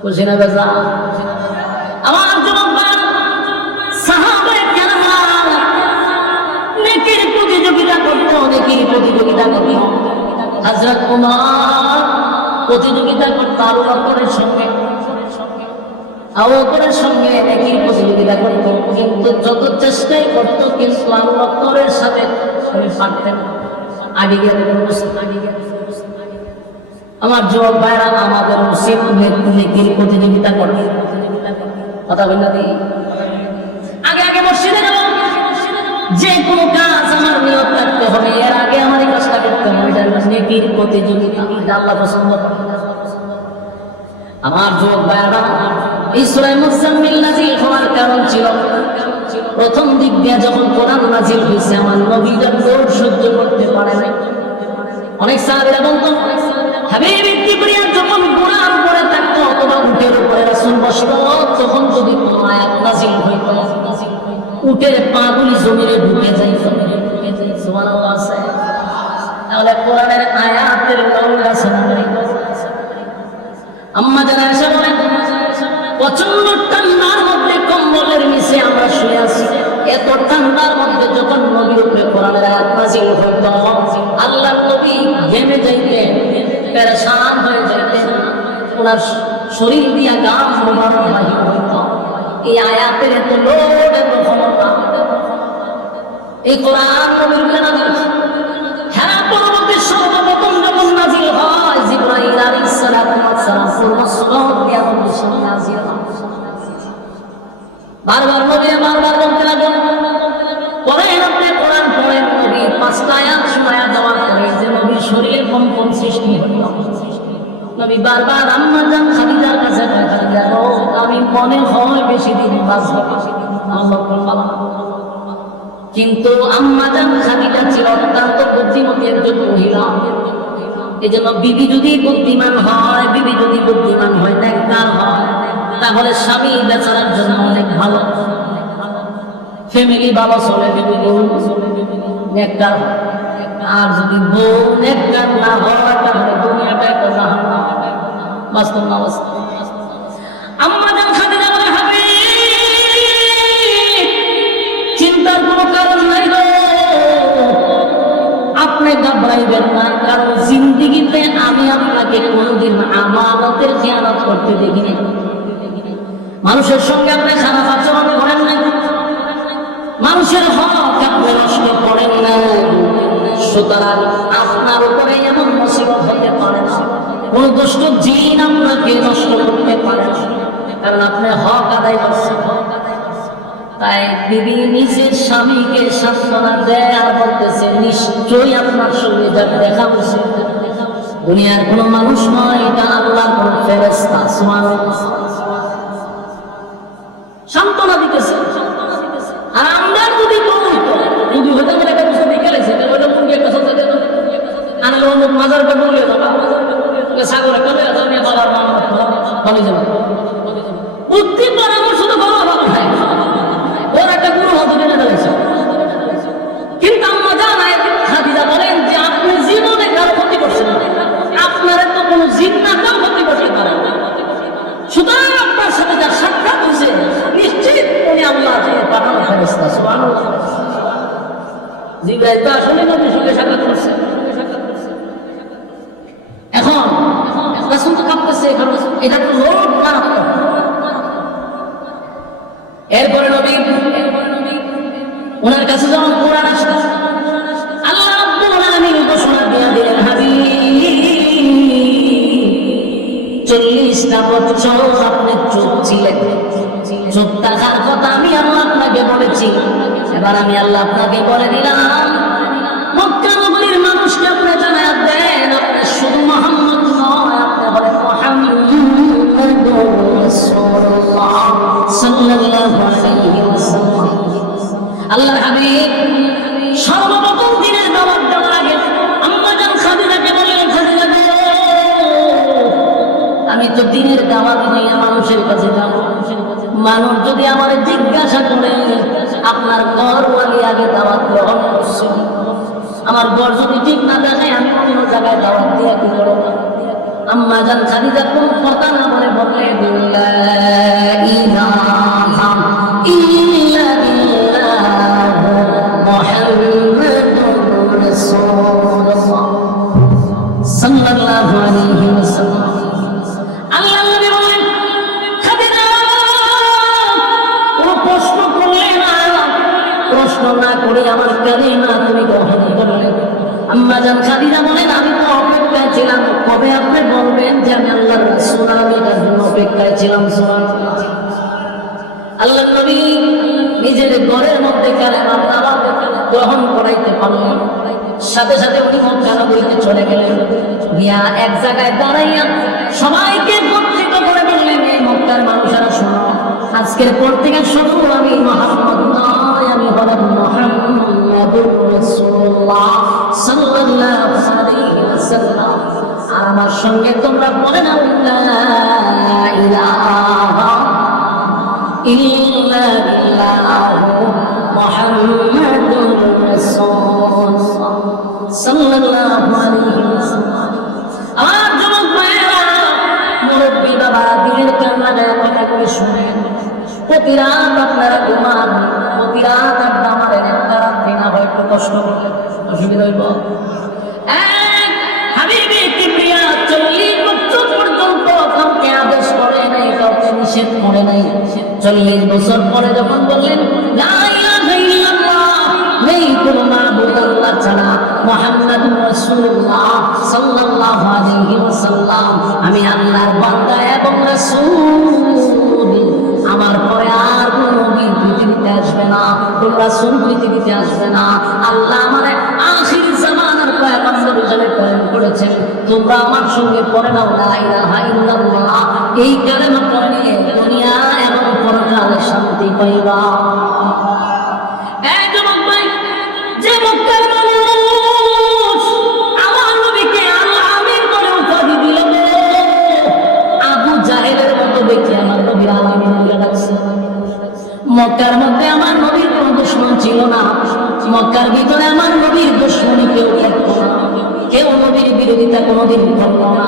বুঝি না বেজা? আমার যুবক সাহাবায়ে কেরাম নেকির প্রতিযোগিতা করতো, নেকির প্রতিযোগিতা করতো। হযরত ওমর প্রতিযোগিতা করতো আবু বকরের সঙ্গে, আবু বকরের সঙ্গে নেকির প্রতিযোগিতা করতো, কিন্তু যত চেষ্টাই করতো, কিন্তু আবু বকরের সাথে পারতেন না। আগে গিয়ে আমার যুবক ভাইরা, আমাদের উচিত নেকির প্রতিযোগিতা করবে। কথা বললে দিই, আগে আগে মসজিদে যাব, যে কোনো কাজ আমার নিয়ত রাখতে হবে, এর আগে আমার এই কাজটা করতে হবে। নেকির প্রতিযোগিতা আল্লাহ পছন্দ করে। আমার যুবক ভাইরা, এই সূরা মুজাম্মিল নাযিল হওয়ার কারণ ছিল, প্রথম দিক দিয়ে যখন কোরআন নাযিল হয়েছে, আমার নবীরা জোর সহ্য করতে পারে নাই। অনেক সাহাবীরা বলতো, হাবিব কিবরিয়া যখন ঘোড়ার উপরে থাকতো অথবা উটের উপরে রাসূল বসতো, তখন যদি কোনো আয়াত নাযিল হইতো, উটের পাগুলি জমিনে ঢুকে যাইত। সুবহানাল্লাহ আছে। তাহলে কোরআনের আয়াতের লং আছে না? আম্মা জানা এসে বলেন, প্রচন্ড ঠান্ডার মধ্যে কম্বলের নিচে আমরা শুয়ে আছি। এত ঠান্ডার মধ্যে যখন নবীর উপরে কোরআনের আয়াত নাযিল হতো, আল্লাহর নবী ঘেমে যাইতেন, পেরেশান হয়ে যাইতেন, ওনার শরীর দিয়া গাম মোবারক বাহির হইত। এই আয়াতের এত লোড, এত ক্ষমতা, এই কোরআন নবীর উপরে নাযিল। হ্যাঁ, পরবর্তী সর্বপ্রথম যখন নাযিল হয়, জিবরাইল আলাইহিস সালাতু ওয়াস সালাম পূর্ণ দিয়া নাযিল হয়। বারবার নবী বারবার বলতে লাগলেন, পড়েন আপনি কোরআন পড়েন। নবী 5টা আয়াত শোনায়া দেওয়ার পরে যে নবীর শরীরে কম্পন সৃষ্টি হল। নবী বারবার আম্মা জান খাদিজার কাছে খাদিজা গো, আমি মনে হয় বেশি দিন বাঁচব না। কিন্তু আম্মা জান খাদিজা ছিল অত্যন্ত বুদ্ধিমতী একজন মহিলা। এই জন্য বিবি যদি বুদ্ধিমান হয়, বিবি যদি বুদ্ধিমান হয়, নেককার হয়, তাহলে স্বামী বেচারার জন্য অনেক ভালো, ফ্যামিলি ভালো চলে, বিবি বউ নেককার হয়। আর যদি বউ নেককার না হয়, তাহলে দুনিয়াটা একটা জাহান্নাম। বাস্তব না বাস্তব? আম্মা জান খাদিজা বলে, হাবিব, চিন্তার কোনো কারণ নাই গো, আপনি ঘাবড়াইবেন না, কারণ জিন্দেগিতে আমি আপনাকে কোনোদিন আমানতের খেয়ানত করতে দেখিনি। মানুষের সঙ্গে আপনি খারাপ আচরণ করেন না, মানুষের হক আপনি নষ্ট করেন না। সুতরাং আপনার উপরে এমন মুসিবত হতে পারে না, কোন দুষ্ট জিন আপনাকে নষ্ট করতে পারে না, কারণ আপনি হক আদায় করছেন। তাই বিবি নিজের স্বামীকে সান্ত্বনা দেয় আর বলতেছে, নিশ্চয়ই আপনার সঙ্গে যা দেখা হয়েছে দুনিয়ার কোন মানুষ নয়, এটা আল্লাহর কোন ফেরেশতা। সুবহানাল্লাহ। সান্ত্বনা দিতেছে। আর আমরা যদি যদি হতে পারে একটা কিছু দেখে লেছে, ওইটা মুরগি একটা সাথে আনলে অমুক মাজারটা বললে সাগরে কবে আমি বাবার মা ভালো যাবে বুদ্ধি পরামর্শ তো বাবা ভালো হয়, ওর একটা গুরু হতে কিনে ফেলেছে। কিন্তু আম্মা জানায় খাদিজা বলেন যে আপনি জীবনে কারো ক্ষতি করছেন না, আপনার তো কোনো জিন্নাতেও ক্ষতি করতে পারে না। সুতরাং আপনার সাথে যার সাক্ষাৎ হয়েছে নিশ্চিত উনি আল্লাহ পাঠানো ফেরেশতা। সুবহানাল্লাহ। জিবরাইল তো আসলে নবীর সঙ্গে সাক্ষাৎ করছে। এখন রাসূল তো কাঁপতেছে, এটা তো লোক মারাত্মক। এরপরে নবী ওনার কাছে যখন কোরআন আসলো, আল্লাহ রাব্বুল আলামিন ঘোষণা দিয়ে দিলেন, হাবিব 40টা বছর আপনি চুপ ছিলেন, চুপ থাকার কথা আমি আল্লাহ আপনাকে বলেছি। এবার আমি আল্লাহ আপনাকে বলে দিলাম, মক্কা নগরীর মানুষকে আপনি জানায়া দেন, আপনি শুধু মুহাম্মদ নয়, আপনি বলেন মুহাম্মাদুর রাসূলুল্লাহ সাল্লাল্লাহু আলাইহি ওয়াসাল্লাম। আল্লাহর হাবিব সর্বপ্রথম দিনের দাওয়াত দেওয়ার আগে আম্মা জান খাদিজাকে বললেন, খাদিজা গো, আমি তো দিনের দাওয়াত নিয়ে মানুষের কাছে যাব, মানুষ যদি আমার জিজ্ঞাসা করে আপনার ঘরওয়ালি আগে দাওয়াত গ্রহণ করছে, আমার ঘর যদি ঠিক না থাকে আমি অন্য জায়গায় দাওয়াত দিয়ে কি করব? আম্মা জান খাদিজা কোন কথা না বলে বললেন, লা ইলাহা ইল্লাল্লাহ মুহাম্মাদুর রাসূলুল্লাহ সাল্লাল্লাহু আলাইহি ওয়াসাল্লাম। আল্লাহ নবী বলেন, খাদিজা কোনো প্রশ্ন করলে না, প্রশ্ন না করে আমার কালিমা তুমি গ্রহণ করলে। আম্মা জান খাদিজা বলেন, আমি তো অপেক্ষায় ছিলাম কবে আপনি বলবেন যে আমি আল্লাহর রাসূল, আমি এটার জন্য অপেক্ষায় ছিলাম। সুবহানাল্লাহ। আল্লাহ নবী নিজের ঘরের মধ্যে কালেমা গ্রহণ করাইতে পারলেন, সাথে সাথে উনি মক্কা নগরীতে চলে গেলেন। গিয়া এক জায়গায় দাঁড়াইয়া সবাইকে একত্রিত করে বললেন, এই মক্কার মানুষেরা শোনো, আজকের পর থেকে শুধু আমি মুহাম্মদ নয়, আমি হলাম মুহাম্মাদুর রাসূলুল্লাহ সাল্লাল্লাহু আলাইহি ওয়াসাল্লাম। আর আমার সঙ্গে তোমরা বলে নাও, লা ইলাহা ইল্লাল্লাহ মুহাম্মাদুর রাসূলুল্লাহ সাল্লাল্লাহু আলাইহি ওয়াসাল্লাম। আমার যুবক ভাইয়েরা, মুরব্বি বাবা, দিনের কান্না কথা করে শুনেন, প্রতি রাত আপনারা ঘুমান, প্রতি রাত আড্ডা মারেন, একটা রাত্রি না হয় একটু কষ্ট করলেন, অসুবিধা হইব? হাবিবে কিবরিয়া 40 বছর পর্যন্ত কাউকে আদেশ করে নাই, কাউকে নিষেধ করে নাই। 40 বছর পরে যখন বললেন লা ইলাহা ইল্লাল্লাহ, নেই কোনো মাবুদ আল্লাহ ছাড়া, মুহাম্মাদুর রাসূলুল্লাহ সাল্লাল্লাহু আলাইহি ওয়াসাল্লাম আমি আল্লাহর বান্দা এবং রাসূল, আমার পরে আর কোন নবী পৃথিবীতে আসবে না, কোন রাসূল পৃথিবীতে আসবে না। আল্লাহ আমারে আখির জামানার পয়গম্বর হিসেবে প্রেরণ করেছেন, তোমরা আমার সঙ্গে পড়ে নাও লা ইলাহা ইল্লাল্লাহ। এই কালেমা পড়ে নিয়ে দুনিয়া এবং পরকালে শান্তি পাইবা। এই যুবক ভাই, যে মক্কার মানুষ আমার নবীকে আল আমিন বলে উপাধি দিল, আবু জাহেলের মতো দেখে আমার নবী আল আমিন বলে ডাকছে। মক্কার মধ্যে আমার নবীর কোনো দুশমন ছিল না, মক্কার ভিতরে আমার নবীর দুশমনী কেউ থাকতো না, কেউ নবীর বিরোধিতা কোনোদিন করলো না।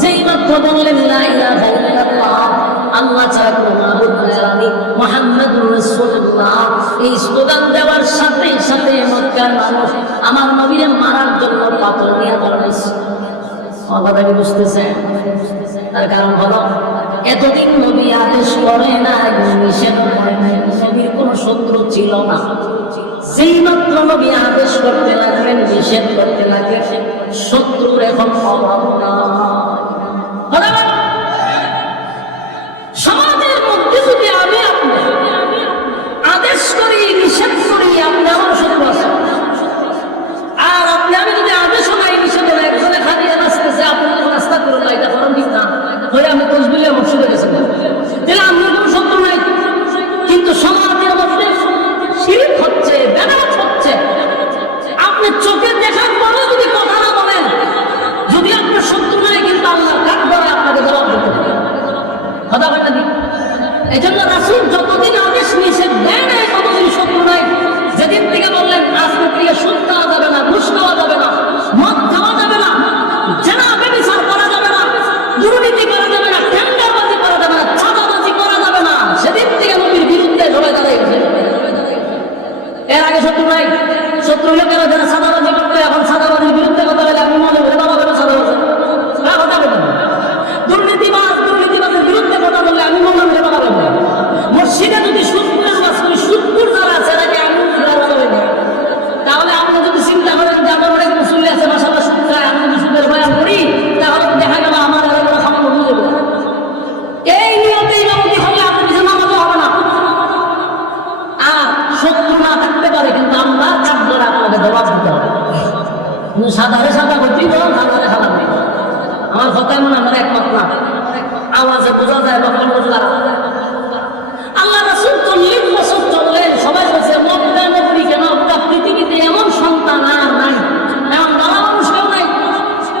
যেই মাত্র বললেন লা ইলাহা ইল্লাল্লাহ, আল্লাহ ছাড়া কোনো মাবুদ নাই, মুহাম্মাদুর রাসূলুল্লাহ, এই স্লোগান দেওয়ার সাথে সাথে মক্কার মানুষ আমার নবীকে মারার জন্য পাথর নিয়ে দাঁড়াইছে। কথা কি বুঝতেছেন? তার কারণ হলো এতদিন নবী আদেশ করে না, নিষেধ করে না, নবীর কোন শত্রু ছিল না। যেই মাত্র নবী আদেশ করতে লাগলেন, নিষেধ করতে লাগলেন, শত্রুর এখন অভাব না। সমাজের মধ্যে যদি আমি আপনি আদেশ করি, নিষেধ করি, আপনি আমার শত্রু আছে। আর আপনি আমি যদি আদেশ নাই, নিষেধ হলে একজনে খালিয়ে আসতেছে, আপনি যখন রাস্তা করুন না, এটা করেন ঠিক না হয়ে আমি তসবিলে মসজিদে গেছেন, তাহলে আপনার কোনো শত্রু নাই। কিন্তু সমাজের মধ্যে শিরক হচ্ছে, বেদাত হচ্ছে। আপনি চোখে দেখার পরে যদি কথা না বলেন, যদি আপনার শত্রু নাই, কিন্তু আল্লাহ কাঠ করে আপনাকে জবাব দিতে হবে। কথা বলেন না? এই জন্য রাসূল যতদিন আদেশ নিষেধ দেয় নাই, ততদিন শত্রু নাই। যেদিন থেকে বললেন আজকে থেকে সুদ খাওয়া যাবে না, ঘুষ খাওয়া যাবে না, মদ খাওয়া যাবে না, জেনা ব্যভিচার করা যাবে না, দুর্নীতি করা যাবে না, টেন্ডারবাজি করা যাবে না, চাঁদাবাজি করা যাবে না, সেদিন থেকে নবীর বিরুদ্ধে সবাই দাঁড়িয়েছে। এর আগে শত্রু নাই। শত্রু লোকেরা যারা চাঁদাবাজি করতে, এখন চাঁদাবাজির বিরুদ্ধে কথা বলে আপনি মনে করেন বাবা কেন চাঁদাবাজি, কথা বলেন। দুর্নীতিবাজের বিরুদ্ধে কথা বললে আমি মনে করি বাবা বলবো। মসজিদে যদি সুদপুরের বাস করি, সুদপুর যারা আছে এটাকে আমি তাহলে আপনি যদি চিন্তা করেন যে আমার অনেক মুসল্লি আছে মাশাআল্লাহ সুদ খায়, আমি যদি সুদের বয়ান করি, তাহলে দেখা গেল আমার এলাকার খামার বুঝে যাবে। এই নিয়তে ইমামতি হলে আপনি কিছু নামাজও হবে না। আর শত্রু না থাকতে পারে, কিন্তু আমরা কাব্যের আপনাকে জবাব দিতে হবে। কিন্তু সাদারে সাদা করতেই তো, সাদারে সাদা করি। আমার কথায় মনে আমার একমত না, আওয়াজে বোঝা যায় তখন বুঝলাম। আল্লাহ রাসূল 40 বছর চললেন, সবাই বলছে মক্কা নগরী কেন, পৃথিবীতে এমন সন্তান আর নাই, এমন বাবা মানুষ কেউ নাই।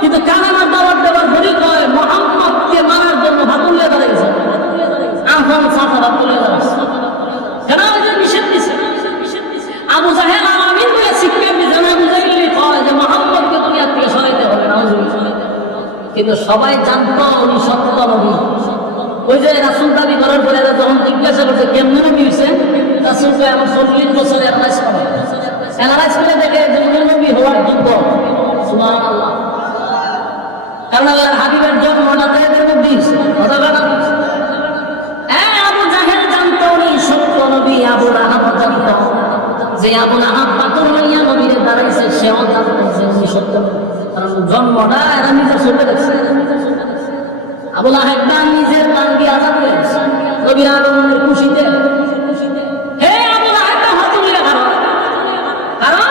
কিন্তু কানামার দাওয়াত দেওয়ার ঘড়ি কয় মুহাম্মদকে মারার জন্য হাত তুলে দাঁড়িয়েছে, আহ্বান সাথে হাত তুলে দাঁড়াচ্ছে। কেন নিষেধ দিছে? আবু জাহেল আল আমিন বলে শিক্ষা বিধান আবু জাহেল কয় যে মুহাম্মদকে দুনিয়া থেকে সরাইতে হবে না। কিন্তু সবাই জানতো উনি সত্য নবী। ওই যে রাসূল দাবি করার পরে যখন জিজ্ঞাসা করছে কেমন নবী হয়েছে, রাসূলকে এমন 40 বছরে অ্যানালাইজ করে, অ্যানালাইজ করে দেখে যে উনি নবী হওয়ার যোগ্য। সুবহানাল্লাহ। কারণ আল্লাহর হাবিবের জন্মটা তাদের মধ্যে দিয়েছে। কথা বলা আবু জাহেল জানতো উনি সত্য নবী, আবু লাহাব জানতো যে আবু লাহাব পাথর লইয়া নবীরে দাঁড়াইছে, সেও জানতো যে উনি সত্য নবী। কারণ জন্মটা এরা নিজের চোখে দেখছে। আবু লাহাব নিজের প্রাণ দিয়ে আজাদ করেছে নবীর আগমনের খুশিতে। হে আবু লাহাব হাত তুলে কারণ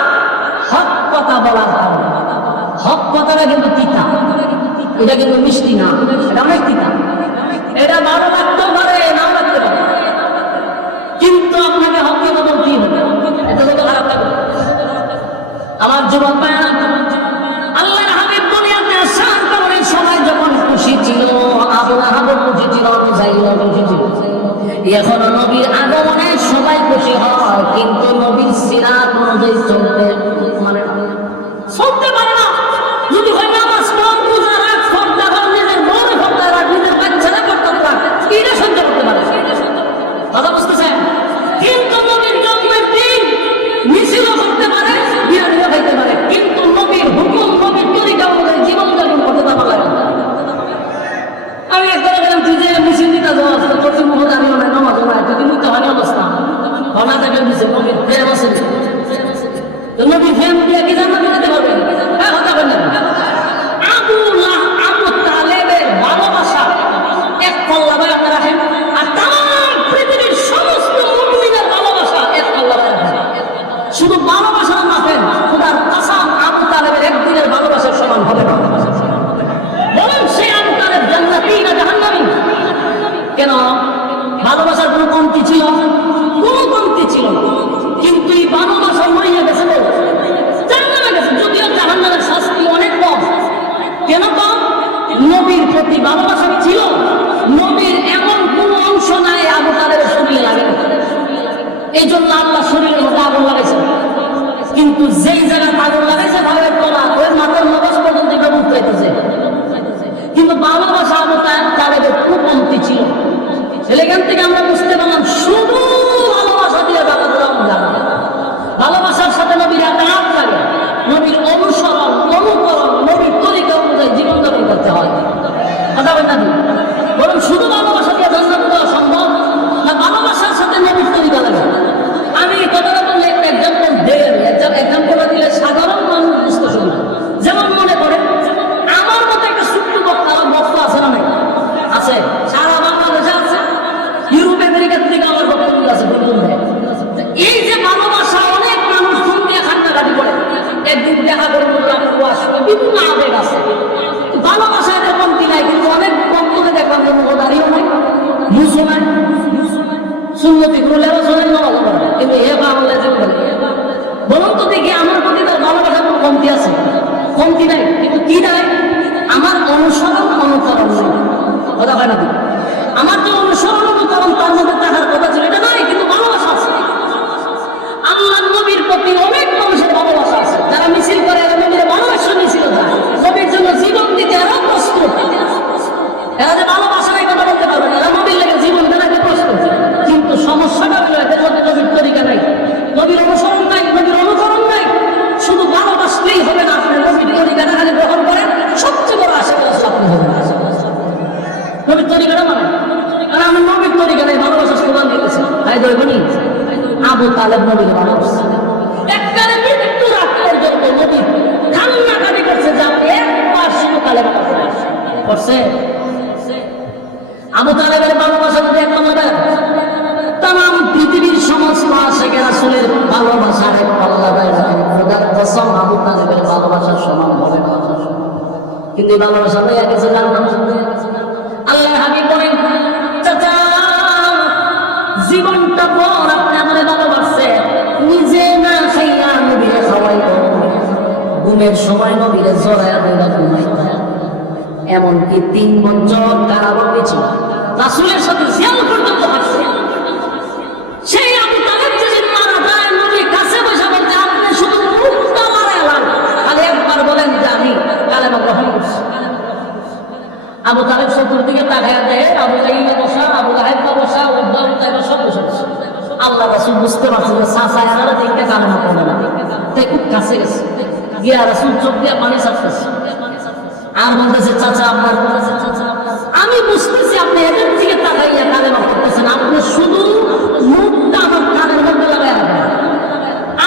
হক কথা বলার কারণে। হক কথাটা কিন্তু তিতা, এটা কিন্তু মিষ্টি না, এটা অনেক তিতা। এটা ভালো লাগতেও পারে, নাও লাগতে পারে, কিন্তু আপনাকে হককে বদল কি হবে, এটা তো খারাপ লাগবে। আমার যুবক ভাইরা, আল্লাহর হাবিব দুনিয়াতে আসার পরে সবাই যখন খুশি ছিল, আবু লাহাব খুশি ছিল, জাহিল খুশি ছিল। এখন নবীর আগমনে সবাই খুশি হয়, কিন্তু নবীর সিরাত অনুযায়ী চলতে পারে না। যদি হয় নামাজ পড়, রোজা রাখ, পর্দা কর, নিজের বউরে পর্দা রাখ, নিজের বাচ্চারা পর্দা রাখ, কি কাজ অবস্থা করছি মুহদানিও নাই নামাজও নাই যদি মুইতে হয় অবস্থা ভাবনা থেকে দিছে নবীর প্রেম আছে তো নবীর প্রেম দিয়ে কি জান্নাতে যেতে পারবেন হ্যাঁ কথা বলেন আবু তালেবের ভালোবাসা এক পাল্লা ভাই আপনারা রাখেন আর তাম পৃথিবীর সমস্ত মুমিনের ভালোবাসা এক পাল্লা ভাই রাখেন শুধু ভালোবাসা না মাপেন খোদার কসম আবু তালেবের একদিনের ভালোবাসার সমান হবে না বলেন সে আবু তালেব জান্নাতি না জাহান্নামী কেন ভালোবাসার কোনো কমতি ছিল কোনো কমতি ছিল না কিন্তু এই ভালোবাসা মরিয়া গেছে তো জাহান্নামে গেছে যদিও জাহান্নামের শাস্তি অনেক কম কেন কম নবীর প্রতি ভালোবাসা ছিল নবীর এমন কোনো অংশ নাই আবু তালেবের শরীরে লাগে না এই জন্য আল্লাহ শরীরের মধ্যে আগুন লাগাইছে কিন্তু যেই জায়গায় আগুন লাগাইছে ভাবের তলা ওই মাথার মগজ পর্যন্ত এটা উঠতেছে কিন্তু ভালোবাসা আবু তালেবের খুব কমতি ছিল এখান থেকে আমরা বুঝতে পারলাম শুধু ভালোবাসা দিয়ে ভালোবাসার সাথে নবীর আঘাত লাগে নবীর অনুসরণ অনুকরণ নবীর তরিকা অনুযায়ী জীবনযাপন করতে হয় কথা বলেন না বরং শুধু ভালোবাসা দিয়ে জান্নাত দেওয়া সম্ভব না ভালোবাসার সাথে নবীর তরিকা লাগে আমি কথাটা বললে একটা এক্সাম্পল দেন এক্সাম্পল দিলে সাধারণ মানুষ বুঝতে পারে না যেমন মনে করে আমার মতো একটা ছোট্ট বক্তা আছে না নাকি আছে সারা বাংলাদেশে আছে ইউরোপ আমেরিকার থেকে আমার বক্তব্য আছে এই যে ভালোবাসা অনেক মানুষ ফোন দিয়ে খান্নাঘাটি করে একদিন দেখা করে বিভিন্ন আবেগ আছে ভালোবাসা এদের কমতি নাই কিন্তু অনেক বক্তব্যে দেখলাম যে মুখদারিও নাই মুসলমান সুন্নতি গুলেরও শোনেন নামাজ পড়ে কিন্তু এ বাংলা যে বলুন তো দেখি আমার প্রতি তার ভালোবাসা কোনো কমতি আছে কমতি নাই কিন্তু কি নাই আমার অনুসরণ অনুকরণ নেই কথা হয় না আমার যে অনুসরণ অনুকরণ তার মধ্যে থাকার কথা ছিল এটা নাই কিন্তু ভালোবাসা আছে আল্লাহ নবীর প্রতি অনেক মানুষের ভালোবাসা আছে যারা মিছিল করে এরা নবীর ভালোবাসা মিছিল যায় নবীর জন্য জীবন দিতে এরা প্রস্তুত এরা যে ভালোবাসা নাই কথা বলতে পারবে না এরা নবীর লেগে জীবন দেওয়াকে প্রস্তুত কিন্তু সমস্যাটা হলো এদের মধ্যে নবীর তরিকা নাই নবীর অনুসরণ নাই নবীর অনুকরণ নাই শুধু ভালোবাসলেই হবে না আপনি নবীর তরিকাটা খালি গ্রহণ করেন সবচেয়ে বড় আশা করে আপনি হবে নবীর তরিকাটা মানে কারণ আমি নবীর তরিকা নাই ভালোবাসা স্লোগান দিতেছি তাই দইবনি আবু তালেব নবীর ভালোবাসা একবারে মৃত্যু রাত পর্যন্ত নবী কান্নাকাটি করছে যে আপনি একবার শুধু তালেব করছে আবু তালেবের ভালোবাসা যদি একটা মনে তাম পৃথিবীর সমস্ত আশিকে রাসূলের ভালোবাসার এক পাল্লা দেয় খোদার কসম আবু তালেবের ভালোবাসার সমান হবে না কিন্তু এই ভালোবাসা হয়ে গেছে জান্নাত আল্লাহ হাবিব বলেন চাচা জীবনটা পর আপনি আমাদের ভালোবাসছে নিজে না খাইয়া নবীরে খাওয়াইব ঘুমের সময় নবীরে জড়াইয়া দিলা ঘুমাইব এমনকি 3 বছর কারাবন্দী ছিল রাসূলের সাথে জেল পর্যন্ত আসছে সেই আবু তালেব যেদিন মারা যায় নবী কাছে বসে বলতে আপনি শুধু মুখটা মারালেন খালি একবার বলেন যে আমি কালেমা গ্রহণ করছি আবু তালেব চতুর্দিকে তাকায়া দেয় আবু জাহিল বসা আবু লাহেব বসা উদ্দাম তাইবা সব বসে আল্লাহ রাসূল বুঝতে পারছে যে সাসা এনারা দেখতে কালেমা পড়বে না তাই খুব কাছে গেছে গিয়া রাসূল চোখ দিয়ে পানি ছাড়তেছে আর বলতেছে চাচা আপনার আমি বুঝতেছি আপনি এদের দিকে তাকাইয়া কালেমা পড়তেছেন আপনি শুধু মুখটা আমার কানের মধ্যে লাগাই রাখবেন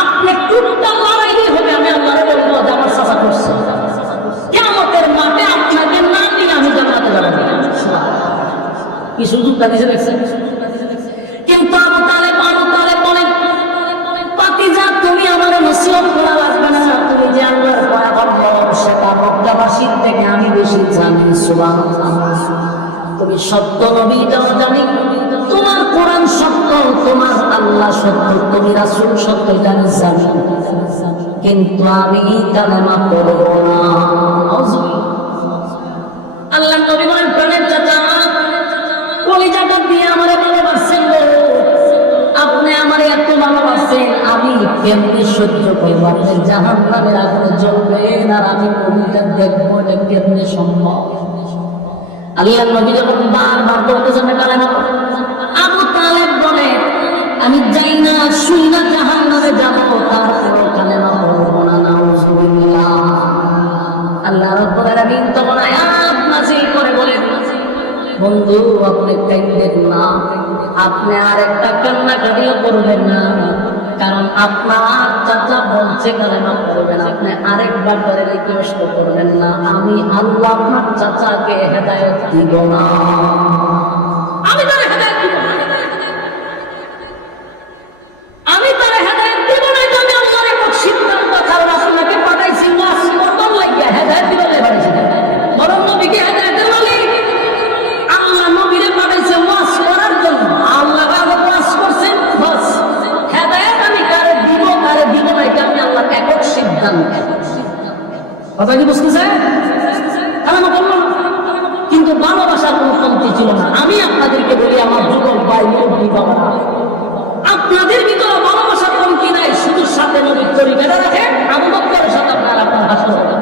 আপনি টুকটা লড়াইলেই হবে আমি আল্লাহরে বলবো যে আমার চাচা করছে কিয়ামতের মাঠে আপনাকে না নিয়ে আমি জান্নাতে যাব কি সুযোগটা দিয়েছে দেখছেন কিন্তু আবু তালেব বলেন পাতিজা তুমি আমার নসিহত করা লাগবে না তুমি যে আল্লাহর পয়গম্বর সেটা মক্কাবাসীর থেকে আমি বেশি জানি সুবহানাল্লাহ তুমি সত্য নবী এটাও জানি তোমার কোরআন সত্য তোমার আল্লাহ সত্য তুমি রাসূল সত্য এটা আমি জানি কিন্তু আমি কালেমা পড়ব না আল্লাহ নবী বলেন প্রাণের চাচা কলিজাটা দিয়ে আমার ভালোবাসছেন আপনি আমার এত ভালোবাসেন আমি কেমনি সহ্য করবো আপনি জাহান্নামের আগুনে জ্বলবেন আর আমি কলিজা দেখবো এটা কেমনি সম্ভব আল্লাহ নবী যখন বারবার বলতেছেন কালেমা আবু তালেব বলে আমি যাই না শুই না জাহান্নামে যাব তারপর কালেমা পড়বো না নাউযুবিল্লাহ আল্লাহ রাব্বুল আলামিন তখন আয়াত নাযিল করে বলেন বন্ধু আপনি কাঁদেন না, আপনি আর একটা কান্নাকাটিও করবেন না, কারণ আপনার চাচা বলছে কালেমা পড়বেন, আপনি আরেকবার করে রিকোয়েস্ট করবেন না, আমি আল্লাহ আপনার চাচাকে হেদায়েত দিব না, আমি তার হেদায়েত দিব না, আমি তার হেদায়েত দিব না। এটা আমি আল্লাহর এক সিদ্ধান্ত, কারণ আপনাকে পাঠাইছি ওয়াজ করবার লাগিয়া, হেদায়েত দিবার লাগি পাঠাইছি, বরং নবীকে হেদায়েতের মালিক আল্লাহ, নবীরে পাঠাইছে ওয়াজ করার জন্য। আল্লাহ আগে ওয়াজ করছেন, বাস হেদায়েত আমি কারে দিব কারে দিব না এটা আমি আল্লাহর একক সিদ্ধান্ত। কথা কি বুঝতেছে? কালেমা বললাম, কিন্তু ভালোবাসার কোনো কমতি ছিল না। আমি আপনাদেরকে বলি, আমার যুবক ভাই মুরব্বী বাবারা, আপনাদের ভিতরে ভালোবাসার কমতি নাই, শুধু সাথে নবীর তরিকাটা রাখে, আবু বকরের সাথে আপনার হাসর হবে,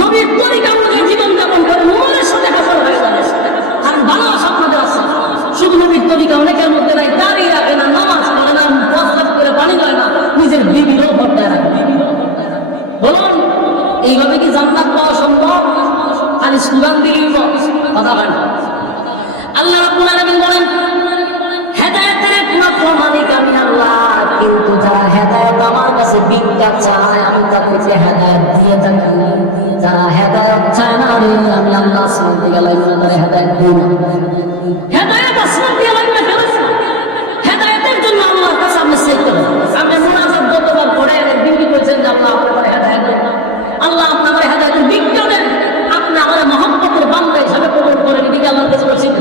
নবীর তরিকা অনুযায়ী জীবন যাপন করে উমরের সাথে হাসর হয়ে যাবে, কারণ ভালোবাসা আপনাদের আছে। শুধু নবীর তরিকা অনেকের মধ্যে নাই, দাঁড়িয়ে রাখে না, নামাজ পড়ে না, প্রস্তাব করে পানি দেয় না, নিজের বিবিরও ভরতে রাখে। বলুন, এইভাবে কি জান্নাত পাওয়া সম্ভব? খালি স্লোগান দিলেই কথা হয় না। আল্লাহ রাব্বুল আলামিন বলেন, হেদায়েতের একমাত্র মালিক আমি আল্লাহ, কিন্তু যারা হেদায়েত আমার কাছে ভিক্ষা চায় আমি তাদেরকে হেদায়েত দিয়ে থাকি, যারা হেদায়েত চায় না রে আমি আল্লাহ আসমান থেকে লাইনা তারা হেদায়েত দিই না। হেদায়েত আসমান দিয়ে লাইনা ফেলেছে, হেদায়েতের জন্য আল্লাহর কাছে আপনি চাইতে হবে। আপনি মুনাজাত যতবার পড়ে বিনতি করছেন যে আল্লাহ আপনার হেদায়েত দেন, আল্লাহ আপনার হেদায়েতের ভিক্ষা দেন, আপনি আমার মহব্বতের বান্দা হিসাবে কবুল করেন, এদিকে আল্লাহর কাছে বলছেন।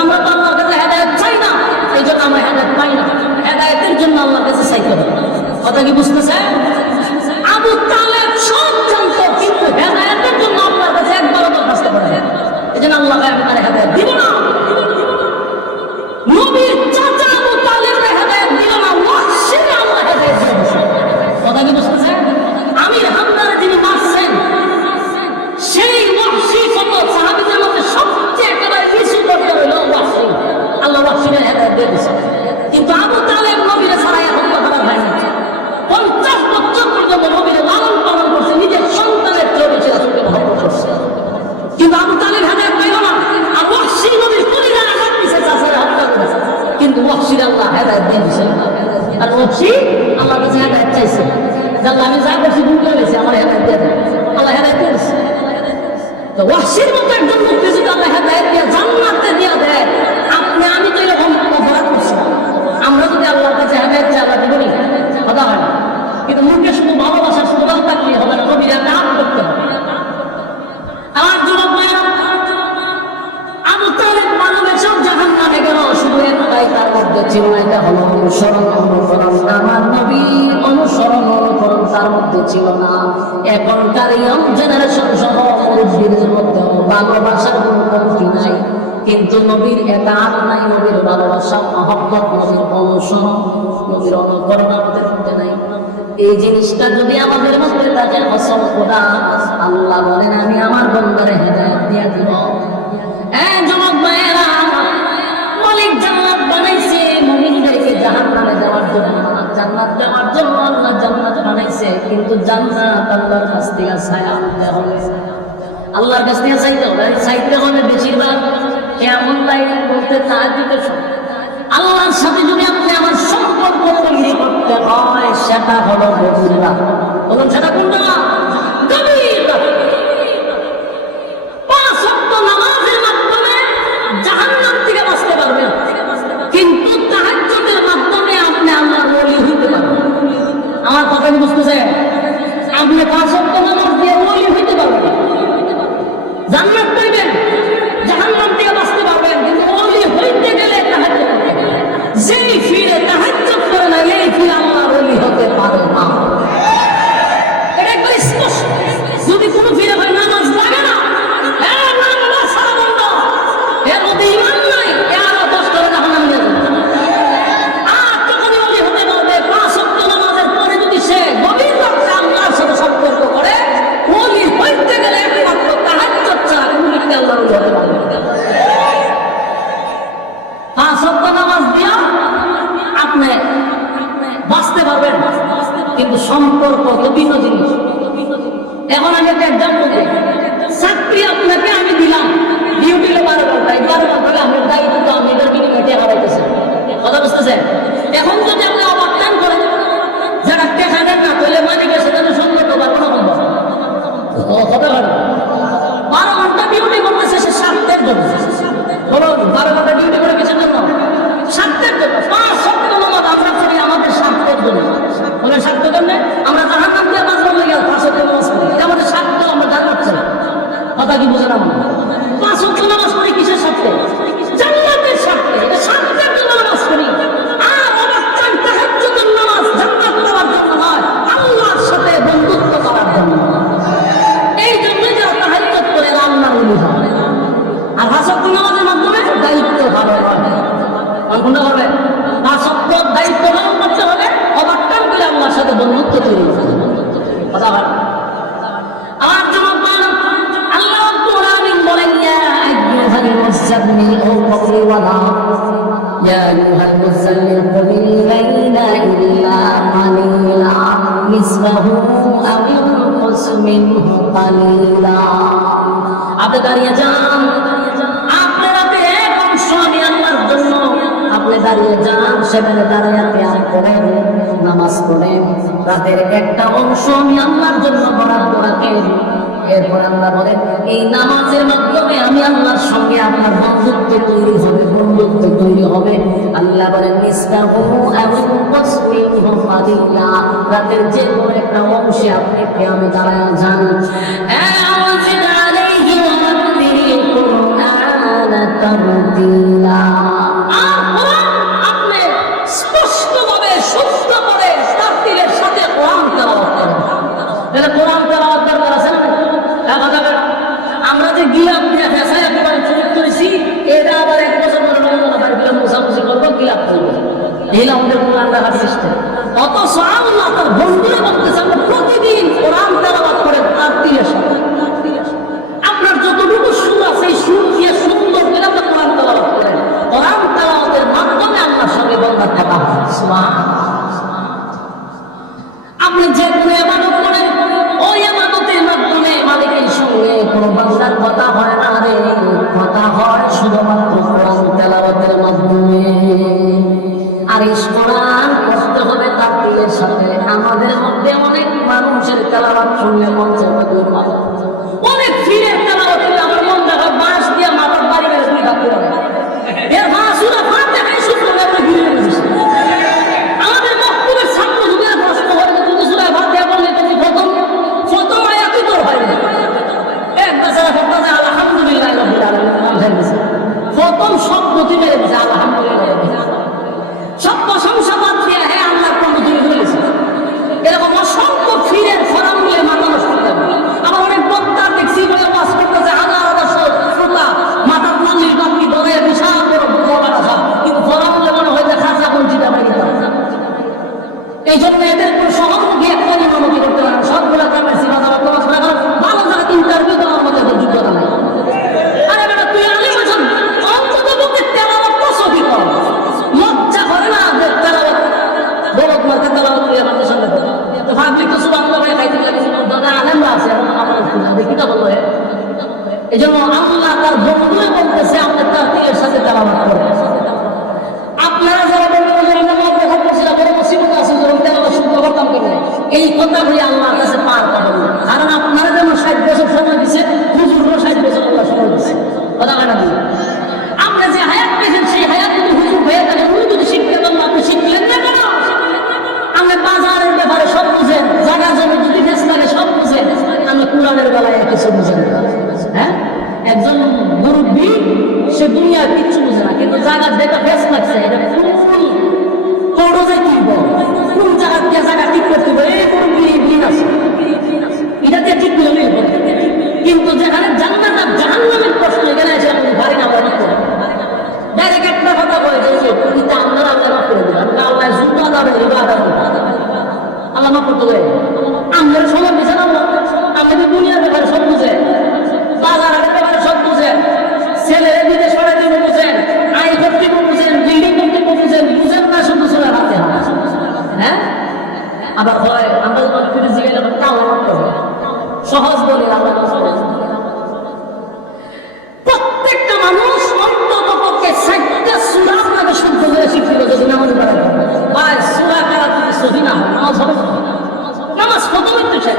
আমরা তো আল্লাহর কাছে হেদায়েত চাই না, এই জন্য আমরা হেদায়েত পাই না। হেদায়েতের জন্য আল্লাহর কাছে চাইতে হবে। কথা কি বুঝতেছে? আবু তালেব সব জানতো, কিন্তু হেদায়েতের জন্য আল্লাহর কাছে একবারও দরখাস্ত করে না, এই জন্য আল্লাহ আপনার হেদায়েত দিব না। নবীর চাচা আবু তালেবের হেদায়েত দিল না, ওয়াহশীকে আল্লাহ হেদায়েত দিয়েছে। কথা কি বুঝতেছে? আমির হামজার যিনি মারছেন, সেই ওয়াহশী কত সাহাবীদের মধ্যে সবচেয়ে একেবারে নিচু পর্যায়ে হলো ওয়াহশী, আল্লাহ ওয়াহশীকে হেদায়েত দিয়ে দিয়েছে। কিন্তু আবু তালেব নবীরে ছাড়া এখন কথা হয় না, 50 বছর পর্যন্ত নবীরে লালন পালন করছে, নিজের সন্তানের চেয়ে বেশি রাসূলকে মহব্বত করছে, কিন্তু আবু তালেব হেদায়েত পাইল না। আর ওয়াহশী নবীর কলিজায় আঘাত দিয়েছে, চাচারে হত্যা করেছে, কিন্তু ওয়াহশীর আল্লাহ হেদায়েত দিয়ে দিয়েছে। আর ওয়াহশী আল্লাহর কাছে হেদায়েত চাইছে, আল্লাহ আমি যা করছি ভুল করে গেছি, আমার হেদায়েত দিয়ে দেন, আল্লাহ হেদায়েত দিয়ে দিয়েছে। তো ওয়াহশীর মতো একজন মুক্তি যদি আল্লাহ হেদায়েত দিয়ে জান্নাতে দিয়ে দেয়, আপনি আমি তো এরকম অপরাধ করছি না। আমরা যদি আল্লাহর কাছে হেদায়েত চাই, আল্লাহ দিবনি, কথা হয় না। কিন্তু মুখে শুধু ভালোবাসার স্লোগান থাকলে হবে না, নবীর কাজ করতে হবে। আমার যুবক ভাইরা, আবু তালেব ভালোবেসেও জাহান্নামে গেল, শুধু একটাই তার মধ্যে ছিল, এটা হলো অনুসরণ, অনুকরণ। আমার নবীর অনুসরণ অনুকরণ তার মধ্যে ছিল না। এখনকার ইয়ং জেনারেশন সহ মুরব্বীদের মধ্যে ভালোবাসার কোনো কমতি নাই, কিন্তু নবীর এতাআত নাই, নবীর ভালোবাসা, মহব্বত, নবীর অনুসরণ, নবীর অনুকরণ আমাদের মধ্যে নাই। এই জিনিসটা যদি আমাদের মধ্যে থাকে, কসম খোদা, আল্লাহ বলেন আমি আমার বান্দারে হেদায়েত দিয়ে দিব। যুবক ভাইয়েরা, মালিক জান্নাত বানাইছে মুমিনদেরকে জাহান্নামে যাওয়ার জন্য না, জান্নাত দেওয়ার জন্য আল্লাহ জান্নাত বানাইছে, কিন্তু জান্নাত আল্লাহর কাছ থেকে ছায়া আনতে হবে, আল্লাহর কাছ থেকে চাইতে হবে। চাইতে হবে বেশিরভাগ কেমন লাইন বলতে তাহাজ্জুদের সময় আল্লাহর সাথে যদি আপনি আমার সম্পর্ক তৈরি করতে হয়, সেটা হলো গভীর রাত। বলুন সেটা কোনটা? গভীর রাত। 5 ওয়াক্ত নামাজের মাধ্যমে জাহান্নাম থেকে বাঁচতে পারবেন, কিন্তু তাহাজ্জুদের মাধ্যমে আপনি আল্লাহর ওলি হইতে পারবেন। আমার কথা কি বুঝতেছে? আপনি 5 ওয়াক্ত নামাজ দিয়ে ওলি হইতে পারবেন, জান্নাত পাইবেন, জাহান্নাম থেকে বাঁচতে পারবেন, কিন্তু ওলি হইতে গেলে তাহাজ্জুদ করতে হবে। যেই ফিরে তাহাজ্জুদ করে না, এই ফিরে আল্লাহর ওলি হতে পারে না। এটা একবার স্পষ্ট। যদি কোনো ফিরে ভাই নামাজ লাগে না, নামাজ সারা বন্ধ, এর মধ্যে ঈমান নাই, আরো 10 করে জাহান্নামে যাবে। আর তখনই ওলি হতে পারবে 5 ওয়াক্ত নামাজের পরে যদি সে গভীর রাতে আল্লাহর সাথে সম্পর্ক করে, ওলি হইতে গেলে একমাত্র তাহাজ্জুদ ছাড়া কোনো ব্যক্তি আল্লাহর ওলি হতে পারবে না। 5 ওয়াক্ত নামাজ দিয়া আপনি বাঁচতে পারবেন, কিন্তু সম্পর্ক তো ভিন্ন জিনিস। এখন আমি একটা এক্সাম্পল দিই। চাকরি আপনাকে আমি দিলাম, ডিউটি হলো 12 ঘন্টা, 12 ঘন্টা আমি বলো 12 ঘন্টা ডিউটি করে কিসের জন্য? স্বার্থের জন্য। 5 ওয়াক্ত নামাজ আমরা করি আমাদের স্বার্থের জন্য। বলে স্বার্থের জন্য আমরা জাহান্নাম দিয়ে বাঁচবার লেগে 5 ওয়াক্ত নামাজ করি, এটা আমাদের স্বার্থ, আমরা জান্নাত চাই। কথা কি বুঝেন? আমরা 5 ওয়াক্ত নামাজ করি কিসের স্বার্থে? জান্নাতের স্বার্থে। এটা স্বার্থের জন্য নামাজ করি। আর আমার চাই তাহাজ্জুদের নামাজ জান্নাত পাওয়ার জন্য নয়, আল্লাহর সাথে বন্ধুত্ব করার জন্য। এই জন্যই যারা তাহাজ্জুদ করে আল্লাহর ওলি হয়। আর 5 ওয়াক্ত নামাজের মাধ্যমে দায়িত্ব ভালো হয়। কোনটা হবে? 5 ওয়াক্ত দায়িত্ব পালন করতে হলে ওভারটাইম করে আল্লাহর সাথে বন্ধুত্ব তৈরি করতে হবে। কথা হয়। আমার জবাব আল্লাহ কোরআন বলেন, ইয়া আইয়ুহাল মুযাম্মিল কুমি ওয়ালা ইয়া আইয়ুহাল মুযাম্মিল কুমি লাইলা ইল্লা কালিলা নিসফাহু আও ইনকুস মিনহু কালিলা। আপনি দাঁড়িয়ে যান, আপনার রাতে এক অংশ আমি আল্লাহর জন্য আপনি দাঁড়িয়ে যান, সেখানে দাঁড়িয়ে কিয়াম করেন, নামাজ পড়েন, রাতের একটা অংশ আমি আল্লাহর জন্য বরাদ্দ রাখেন। এরপর আল্লাহ বলেন, এই নামাজের মাধ্যমে আমি আল্লাহর সঙ্গে আপনার বন্ধুত্ব তৈরি হবে, বন্ধুত্ব তৈরি হবে। আল্লাহ বলেন, নিসফাহু আও ইনকুস মিনহু কালিলা, রাতের যে কোনো একটা অংশে আপনি কিয়ামে দাঁড়ায় যান। আওয়াজিদ আলাইহি ওয়া রাত্তিলিল কুরআনা তারতিলা। আর কোরআন আপনি স্পষ্টভাবে শুদ্ধ করে তারতিলের সাথে কোরআন তেলাওয়াত করেন। তাহলে কোরআন তেলাওয়াত দরকার আছে না? আমরা যে গিলাপ দিয়ে ফেসায় কোরআন শরীফ করেছি, এটা আবার 1 বছর পরে মোছামুছি করবো, গিলাপ করবো। এই আমাদের কোরআন রাখার সিস্টেম। অথচ আল্লাহ তার বন্ধুরা বলতেছে আমরা প্রতিদিন কোরআন তেলাওয়াত করে তারতিলের সাথে। আপনার যতটুকু সুর আছে এই সুর দিয়ে সুন্দর করে আপনি কোরআন তেলাওয়াত করেন। কোরআন তেলাওয়াতের মাধ্যমে আল্লাহর সঙ্গে বন্ধন থাকা হয়। সুবহানাল্লাহ। আপনি যে কোনো ইবাদত করেন, ওই ইবাদতের মাধ্যমে মালিকের সঙ্গে কোনো বান্দার কথা হয় না রে, কথা হয় শুধুমাত্র কোরআন তেলাওয়াতের মাধ্যমে। আর এই কোরআন করতে হবে তারতিলের সাথে। আমাদের মধ্যে অনেক মানুষের তেলাওয়াত শুনলে মন চায় দুর্বল, অনেক ফিরের তেলাওয়াত করলে আমার মন দেখো বাঁশ দিয়ে মাথার বাড়ি মেরে দুই হাত করে এর ভাষুরা ফাতে খাই শুদ্ধ করে ঘিরে রেখেছে। আমাদের মক্তবের ছাত্র যুগের প্রশ্ন হয় যে তুমি সূরা ফাতিহা পড়লে তুমি প্রথম আয়াতই তোর হয় না। এক বেচারা পড়তে আলহামদুলিল্লাহ রাব্বিল আলামিন মানছেন, প্রথম শব্দ তুই মেরে দিছে আলহামদুলিল্লাহ। সব প্রশংসা বাদ দিয়ে হ্যাঁ আল্লাহর কোন তুই বলেছে। এরকম অসংখ্য ফিরের ফরামুলে মাথা নষ্ট করতে হবে। আমার অনেক বক্তা দেখছি বলে ওয়াজ করতেছে, হাজার হাজার শ্রোতা মাথা নালির বাকি ধরে বিশাল বড় বড় রাখা, কিন্তু ফরামুলে মনে হয় যে খাসা বঞ্চিতা পাই দিতে। এই জন্য এদের কোনো সহমুখী একটা নিয়মতি করতে পারে না। সবগুলা গ্রামের সীমা যাওয়ার তোমার ভালো জায়গাতে ইন্টারভিউ দেওয়ার মধ্যে যোগ্যতা নাই। আরে বেটা তুই আলিম আছেন, অন্তত পক্ষে তেলাওয়াত তো সহি কর। লজ্জা করে না যে তেলাওয়াত বলত মার্কে তেলাওয়াত করে আমাদের সামনে তো পাবলিক তো সুবহানাল্লাহ বলে খাইতে লাগে। দাদা আলেমরা আছে আমার দেখি না বললো। এই জন্য আল্লাহ তার বন্ধুরা বলতেছে আপনি তারতিলের সাথে তেলাওয়াত করেন। আপনারা যারা এই কথা বলে আল্লাহর কাছে পার পাবেন না। কারণ আপনারা যেমন 60 বছর সময় দিচ্ছে, হুজুরও 60 বছর আল্লাহ সময় দিচ্ছে। কথা হয় না? আপনি যে হায়াত পেয়েছেন সেই হায়াত যদি হুজুর হয়ে থাকে, উনি যদি শিখতে পারেন আপনি শিখলেন না কেন? আপনি বাজারের ব্যাপারে সব বুঝেন, জায়গা জমি যদি ফেস লাগে সব বুঝেন, আমি কোরআনের বেলায় কিছু বুঝেন না। হ্যাঁ, একজন মুরব্বী সে দুনিয়ার কিচ্ছু বুঝে না, কিন্তু জায়গার যেটা ফেস লাগছে এটা ফুল কোড়ো যাই দিব, কোন জায়গা দিয়ে জায়গা ঠিক করতে হবে, এই কোন বিল আছে এটা দিয়ে ঠিক করে নিয়ে হবে। কিন্তু যেখানে জান্নাত আর জাহান্নামের প্রশ্ন এখানে এসে আপনি পারি না বলি করে ডাইরেক্ট একটা কথা বলে যে এটা আপনারা আল্লাহ মাফ করে দেবেন। আল্লাহ জুতা দাবে ইবাদত আল্লাহ মাফ করতে দেবে। আমাদের সময় বুঝে না, আমাদের দুনিয়ার ব্যাপারে সব বুঝে, বাজারের ব্যাপারে সব বুঝে, ছেলের দিকে সরে দিব বুঝেন, আইন কর্তৃক বুঝেন, বিল্ডিং কর্তৃক বুঝেন, বুঝেন না শুধু চলে হাতে হাত। হ্যাঁ, আবার হয় আমরা যখন ফিরে জিগে যাবো তাও আমার করবে সহজ বলে আমরা সহজ। প্রত্যেকটা মানুষ অন্তত পক্ষে 60টা সূরা আপনাকে শুদ্ধ করে শিখতে হবে যদি নামাজ পড়া ভাই। সূরা কারা তুমি সহি না নামাজ হবে, নামাজ প্রথমে তো শেষ।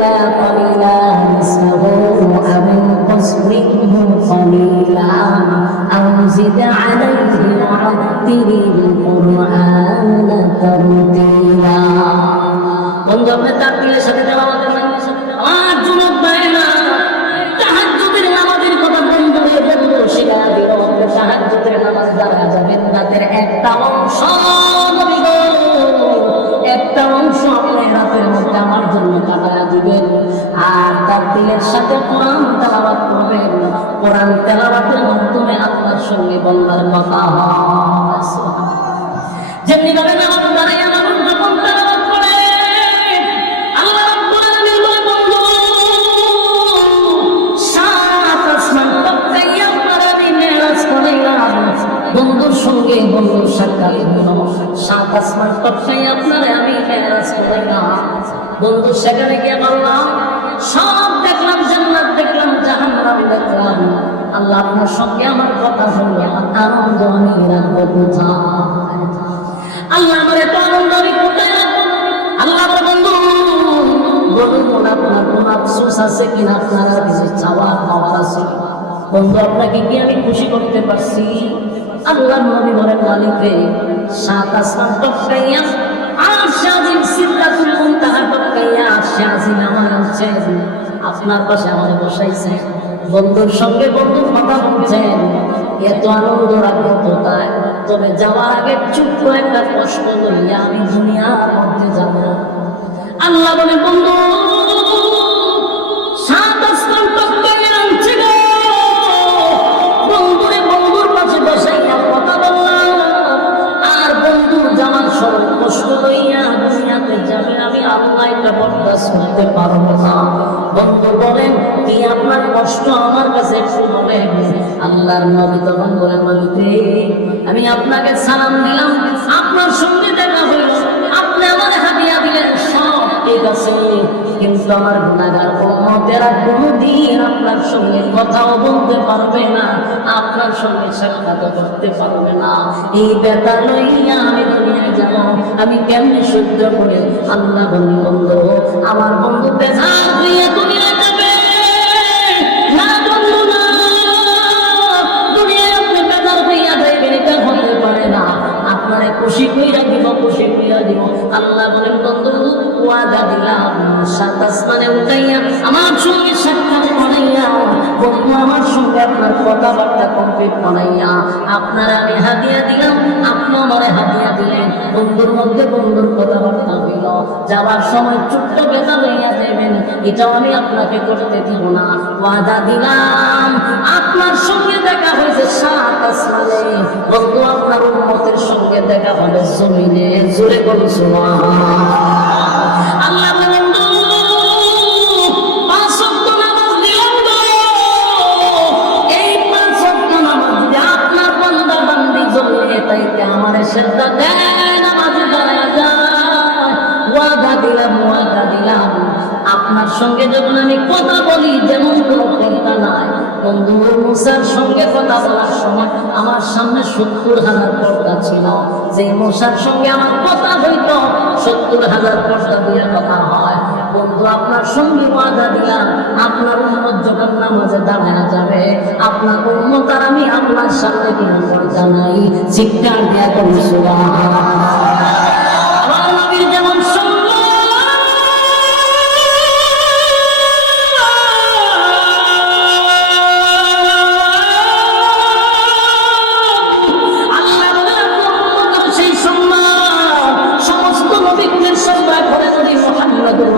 إلا قليلا نصفه أو انقص منه قليلا أو زد عليه ورتل القرآن ترتيلا বন্ধু আপনি তাকবীরের সাথে তেলাওয়াত করেন আর যুবক ভাইরা তাহাজ্জুদের নামাজের কথা বন্ধু শিখা দিও তাহাজ্জুদের নামাজ দ্বারা যাবেন রাতের একটা অংশ আপনি রাতের মধ্যে আমার জন্য কাটায়া দিবেন আর তার দিলের সাথে কোরআন তেলাওয়াত করবেন কোরআন তেলাওয়াতের মাধ্যমে আপনার সঙ্গে বলার কথা হয় যেমনি ভাবে নামাজ দাঁড়াইয়া মানুষ যখন তেলাওয়াত করে আল্লাহ রাব্বুল আলামিন বলে বন্ধু সাত আসমান টপকাইয়া আপনার আমি মেরাজ করাইলাম বন্ধুর সঙ্গে বন্ধুর সাক্ষাৎ হলো সাত আসমান টপকাইয়া আপনার আমি মেরাজ করাইলাম বন্ধু সেখানে গিয়ে বললাম সব দেখলাম জান্নাত দেখলাম জাহান্নাম দেখলাম আল্লাহ আপনার সঙ্গে আমার কথা হলো আনন্দ আমি রাখবো কোথায় আল্লাহ আমার এত আনন্দ আমি কোথায় রাখবো আল্লাহ আমার বন্ধু বলুন আপনার কোন আফসোস আছে কিনা আপনার কিছু চাওয়া পাওয়ার আছে বন্ধু আপনাকে কি আমি খুশি করতে পারছি আল্লাহ নবী বলেন মালিকে সাত আসমান টপকাইয়া আপনার পাশে আমার বসাইছে বন্ধুর সঙ্গে বন্ধুর কথা বলছেন এত আনন্দ রাখবো কোথায় তবে যাওয়ার আগে ছোট্ট একটা কষ্ট লইয়া আমি দুনিয়ার মধ্যে যাব আল্লাহ বলে বন্ধু সাত আসমান টপকাইয়া আনছে গো বন্ধুরে বন্ধুর পাশে বসাইয়া কথা বললাম আর বন্ধুর যাওয়ার সময় কষ্ট লইয়া দুনিয়াতে যাবে আমি আল্লাহ এটা বরদাস্ত করতে পারবো না বন্ধু বলেন কি আপনার কষ্ট আমার কাছে একটু বলেন আল্লাহর নবী তখন বলেন বলিতে আমি আপনাকে সালাম দিলাম আপনার সঙ্গে দেখা হইল আপনি আমার হাদিয়া দিলেন সব ঠিক আছে কিন্তু আমার গুনাহগার উম্মতেরা কোনদিন আপনার সঙ্গে কথাও বলতে পারবে না আপনার সঙ্গে সাক্ষাৎ করতে পারবে না এই ব্যথা লইয়া আমি দুনিয়ায় যাব আমি কেমনে সহ্য করে আল্লাহ বলি বন্ধু আমার বন্ধু ব্যথা লইয়া দুনিয়ায় যাবে না বন্ধু না দুনিয়ায় আপনি ব্যথা হইয়া যাইবেন এটা হতে পারে না আপনারে খুশি কইরা দিব খুশি কইরা দিব আল্লাহ বলেন বন্ধু ওয়াদা দিলাম সাত আসমানে উঠাইয়া আমার সঙ্গে সাক্ষাৎ বানাইয়া বন্ধু আমার সঙ্গে আপনার কথাবার্তা কমপ্লিট বানাইয়া আপনারা আমি হাদিয়া দিলাম আপনি আমারে হাদিয়া দিলেন বন্ধুর মধ্যে বন্ধুর কথাবার্তা হইল যাওয়ার সময় ছোট্ট ব্যথা লইয়া যাবেন এটাও আমি আপনাকে করতে দিব না ওয়াদা দিলাম আপনার সঙ্গে দেখা হয়েছে সাত আসমানে বন্ধু আপনার উম্মতের সঙ্গে দেখা হবে জমিনে জোরে বলুন সুবহানাল্লাহ আল্লাহ বলেন পাঁচ ওয়াক্ত নামাজ দিলাম গো এই পাঁচ ওয়াক্ত নামাজ যদি আপনার বান্দা বান্দি জমিনে তাইতে আমারে সেজদা দেয় নামাজে দাঁড়ায় যায় ওয়াদা দিলাম আপনার সঙ্গে যখন আমি কথা বলি যেমন কোনো কথা নাই বন্ধু মুসার সঙ্গে কথা বলার সময় আমার সামনে ৭০,০০০ পর্দা ছিল যে মুসার সঙ্গে আমার কথা হইতো ৭০,০০০ পর্দা দিয়ে কথা হয় বন্ধু আপনার সঙ্গে ওয়াদা দিলাম আপনার উম্মত যখন নামাজে দাঁড়ায় যাবে আপনার উম্মত আর আমি আপনার সামনে কোনো পর্দা নাই চিৎকার দিয়া করি সুবহানাল্লাহ আমার নবীর যেমন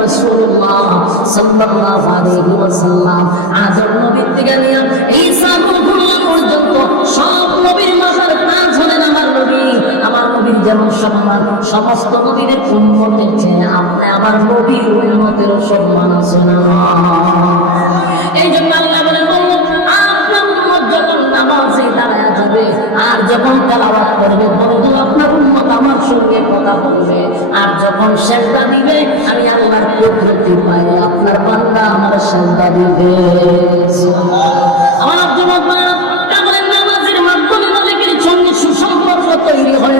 রাসূলুল্লাহ সাল্লাল্লাহু আলাইহি ওয়াসাল্লাম আদম নবী থেকে নিয়ে ঈসা রূহুল্লাহ পর্যন্ত সব নবীর মাথার তাজ হলেন আমার নবীর যেমন সম্মান সমস্ত নবীর উম্মতের চেয়ে আপনি আমার নবীর উম্মতের সম্মান আছে না এই জন্য আল্লাহ বলেন আপনার উম্মত যখন নামাজে দাঁড়ায় যাবে আর যখন তেলাওয়াত করবে বন্ধু আপনার উম্মত আমার সঙ্গে কথা বলবে আর যখন সেজদা দিবে আমি আল্লাহর কুদরতি পাই আপনার বান্দা আমার সেজদা দিবে আমার যুবক ভাইরা কাবরের নামাজের মাধ্যমে মালিকের সঙ্গে সুসম্পর্ক তৈরি হয়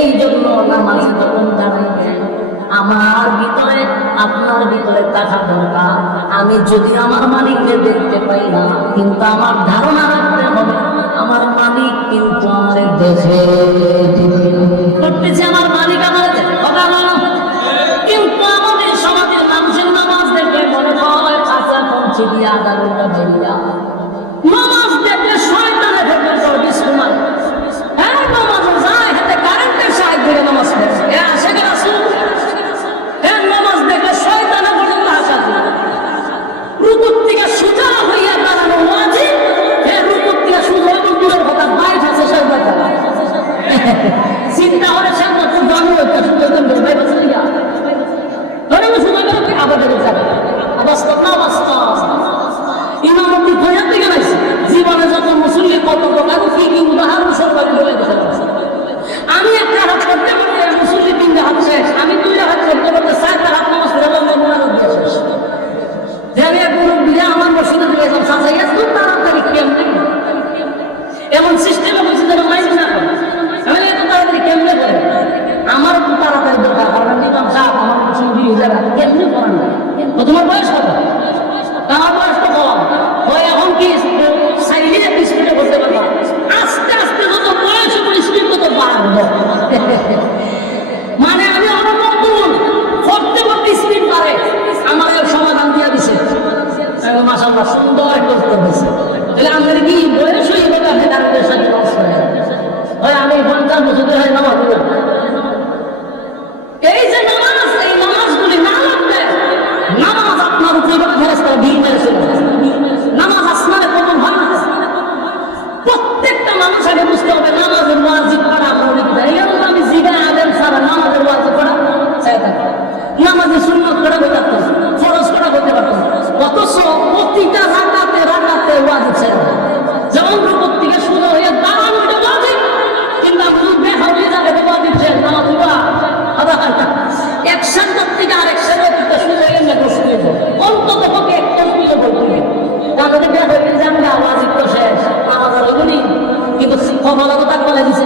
এই জন্য নামাজে যখন দাঁড়াইবে আমার ভিতরে আপনার ভিতরে থাকা দরকার, আমি যদি আমার মালিককে দেখতে পাই না, কিন্তু আমার ধারণা রাখতে হবে আমার মালিক কিন্তু আমার দেখে করতেছে, আমার মালিক আমার কথা না। কিন্তু আমাদের সমাজের মানুষের নামাজ দেখে মনে হয় কাঁচা পৌঁছে দিয়া আদালটা বেরিয়া নামাজ দেখলে শয়তানে ভেতর করে বিস্কুমার। হ্যাঁ, নামাজ যায় হাতে কারেন্টের সাহায্যে নামাজ পড়ে আসে না রাসূল। হ্যাঁ, নামাজ দেখলে শয়তানে পর্যন্ত আসা রুকুর থেকে সোজা হইয়া দাঁড়ানো ওয়াজিব। হ্যাঁ, রুকুর থেকে সোজা এবং দূরের কথা বাইর আছে সেজদা করা। চিন্তা করে সেজদা তো জানো এটা সুন্দর করে বাইরে চলে যা ধরে না সোজা করে আবার বেরিয়ে যাবে। বাস্তব না বাস্তব ইমামতি ভয়ার দিকে নাইছে জীবনে যত মুসল্লি কত প্রকার কি উদাহরণ সরকারি বলে দিতে পারছে। আমি একটা হাত করতে পারতে মুসল্লি তিনটা হাত শেষ, আমি দুইটা হাত করতে পারতে চারটা হাত নামাজ পড়ে মোনাজাত দিয়ে শেষ। যে আমি এক গ্রুপ দিয়ে আমার মসজিদে দিয়ে যাব সাজাইয়া খুব তাড়াতাড়ি কেমনে এমন সিস্টেমে বলছি যেন মাইন্ড না করে। আমি এত তাড়াতাড়ি কেমনে করে আমার একটু তাড়াতাড়ি দরকার, কারণ ইমাম সাহেব আমার মুসলিম দিয়ে যাবে কেমনে করেন না। তোমার বয়স কত? আমার বয়স তো কম হয়, এখন কি সাইডে স্পিডে বলতে পারবো, আস্তে আস্তে যত বয়স এবং স্পিড তত বাড়বো। মানে আমি আরো নতুন করতে করতে স্পিড বাড়ে, আমার সমাধান দিয়ে দিছে মাশাআল্লাহ সুন্দর করতে হয়েছে। তাহলে আমাদের কি বয়স হয়ে গেলে আপনি তাদের সাথে লস হয়ে হয়, আমি 50 বছর হয় নামাজ পড়ি। এই যে নামাজ, এই নামাজগুলি না লাগবে, নামাজ আপনার উপরে ফেরেশতারা ভিড় মেরেছিল। নামাজ আসমানে কত ভালো, প্রত্যেকটা মানুষ আগে বুঝতে হবে নামাজের ওয়াজিব করা মৌলিক। আমি জিগা আলেম ছাড়া নামাজের ওয়াজিব করা চাই থাকি, নামাজের সুন্নাত করা হতে পারতাম, ফরজ করা হতে পারতাম, অথচ প্রতিটা রাকাতে রাকাতে ওয়াজিব চাই। যেমন রুকুর থেকে শুরু হয়ে দাঁড়ানো এটা ওয়াজিব, কিন্তু আমি দেখা হয়ে যাবে ওয়াজিব চাই নামাজ আধা ঘন্টা এক সেন্টার থেকে আরেক সেন্টার শুরু হয়ে গেলে অন্তত পক্ষে একটা শুরু করতে তাদের দেখা হয়ে যে আমরা ওয়াজিব তো শেষ নামাজ আর হইনি, কিন্তু কথা বলে দিছে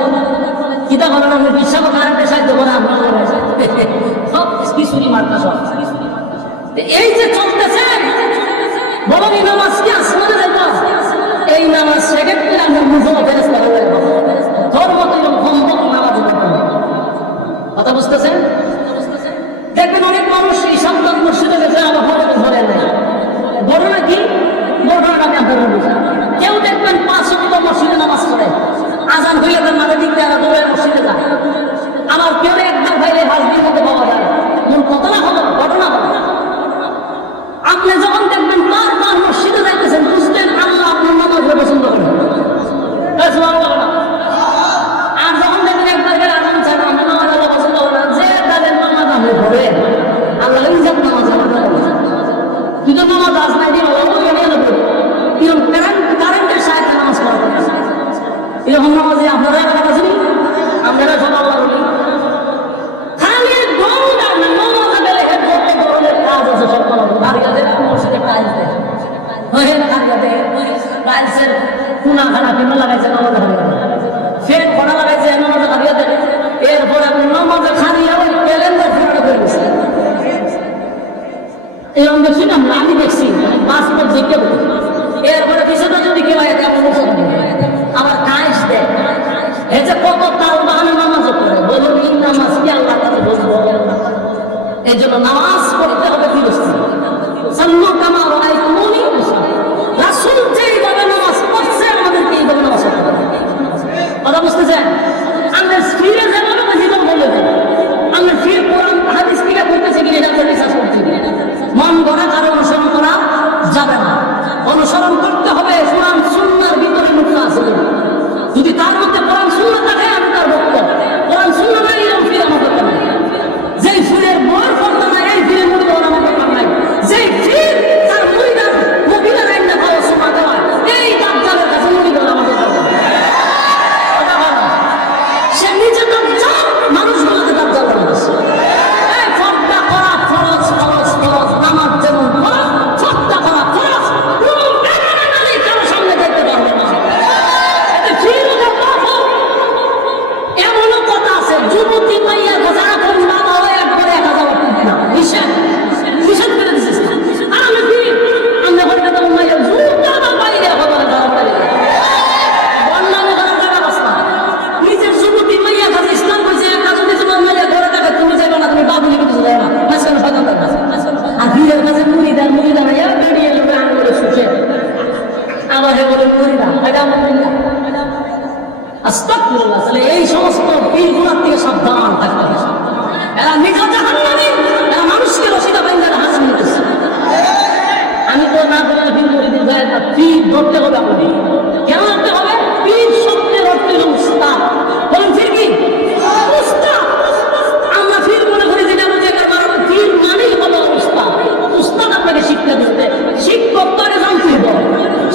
কিতা বলেন আমি বিশ্বাস কারেন্টের সাহায্য করে আমরা সব কিছুরই মার্কা সব। এই যে চলতেছে বরং এই নামাজ কি আসমানে যাইব, এই নামাজ সেক্ষেত্রে আমরা মুসলমান ফেরেশতা হয়ে যাব। ধর্ম তো সম্ভব নামাজ কথা বুঝতেছেন? দেখবেন অনেক মানুষ এই সন্তান মসজিদে গেছে আবার হঠাৎ ধরে নেয়, ঘটনা কি ঘটনাটা আমি আপনার বলছি। কেউ দেখবেন 5 ওয়াক্ত মসজিদে নামাজ পড়ে, আজান হইলে তার মাথা দিক দিয়ে দৌড়ে মসজিদে যায়। আমার কেউ একবার ভাইলে হাত দিয়ে মতো পাওয়া যায়, কোন ঘটনা হলো ঘটনা হলো। আপনি যখন দেখবেন বারবার মসজিদে যাইতেছেন, বুঝবেন আল্লাহ আপনার নামাজকে পছন্দ করেন। আর যখন দেখবেন একবার গেলে আজান চান আপনার নামাজ আল্লাহ পছন্দ করেন, যে তাদের নামাজ আপনি পড়ে আল্লাহ ইজাব নামাজ তুই তো নামাজ আজ নাই দিন এরকম কারেন্টের সাহায্যে নামাজ পড়া এরকম নামাজে আপনারা একটা আছেন, আপনারা সব আল্লাহ খালি গরমটা না নামাজে গেলে করতে গরমের কাজ আছে সব করা দাঁড়িয়ে মসজিদে টাইলস দেয় হয়ে দাঁড়িয়ে টাইলসের কোনা খানা কেন লাগাইছে নামাজ ফের খোনা লাগাইছে নামাজে দাঁড়িয়ে দেয়। এরপরে আপনি নামাজে খানিয়ে ওই ক্যালেন্ডার ফোনাটা করে দিচ্ছে এরকম দেখছি না, আমি দেখছি পাসপোর্ট দেখে এরপরে বিষয়টা যদি কেউ আবার কাজ দেয় এই যে কত তাল বাহানো নামাজও পড়ে বলুন এই নামাজ কি আল্লাহ কাছে বলবো। এই জন্য নামাজ পড়তে হবে কি বলছি সাল্লু কামা রাআইতুমুনি রাসূল যেইভাবে নামাজ পড়ছে আমাদেরকে এইভাবে নামাজ পড়তে হবে। কথা বুঝতেছেন? আমরা ফিরে যাবো না জীবন বলে দেবো, আমরা ফির কোরআন হাদিস থেকে বলতেছি কি এটা রিসার্চ করছি, মন গড়া কারো অনুসরণ করা যাবে না। একটা পীর ধরতে হবে আপনি। কেন ধরতে হবে? পীর শব্দের অর্থ হলো উস্তাদ। বলেন পীর কি? উস্তাদ। আমরা পীর মনে করি যেটা বুঝে গেলাম, পীর মানেই হলো উস্তাদ। উস্তাদ আপনাকে শিক্ষা দিতে, শিক্ষক তাকে জানতে হবে।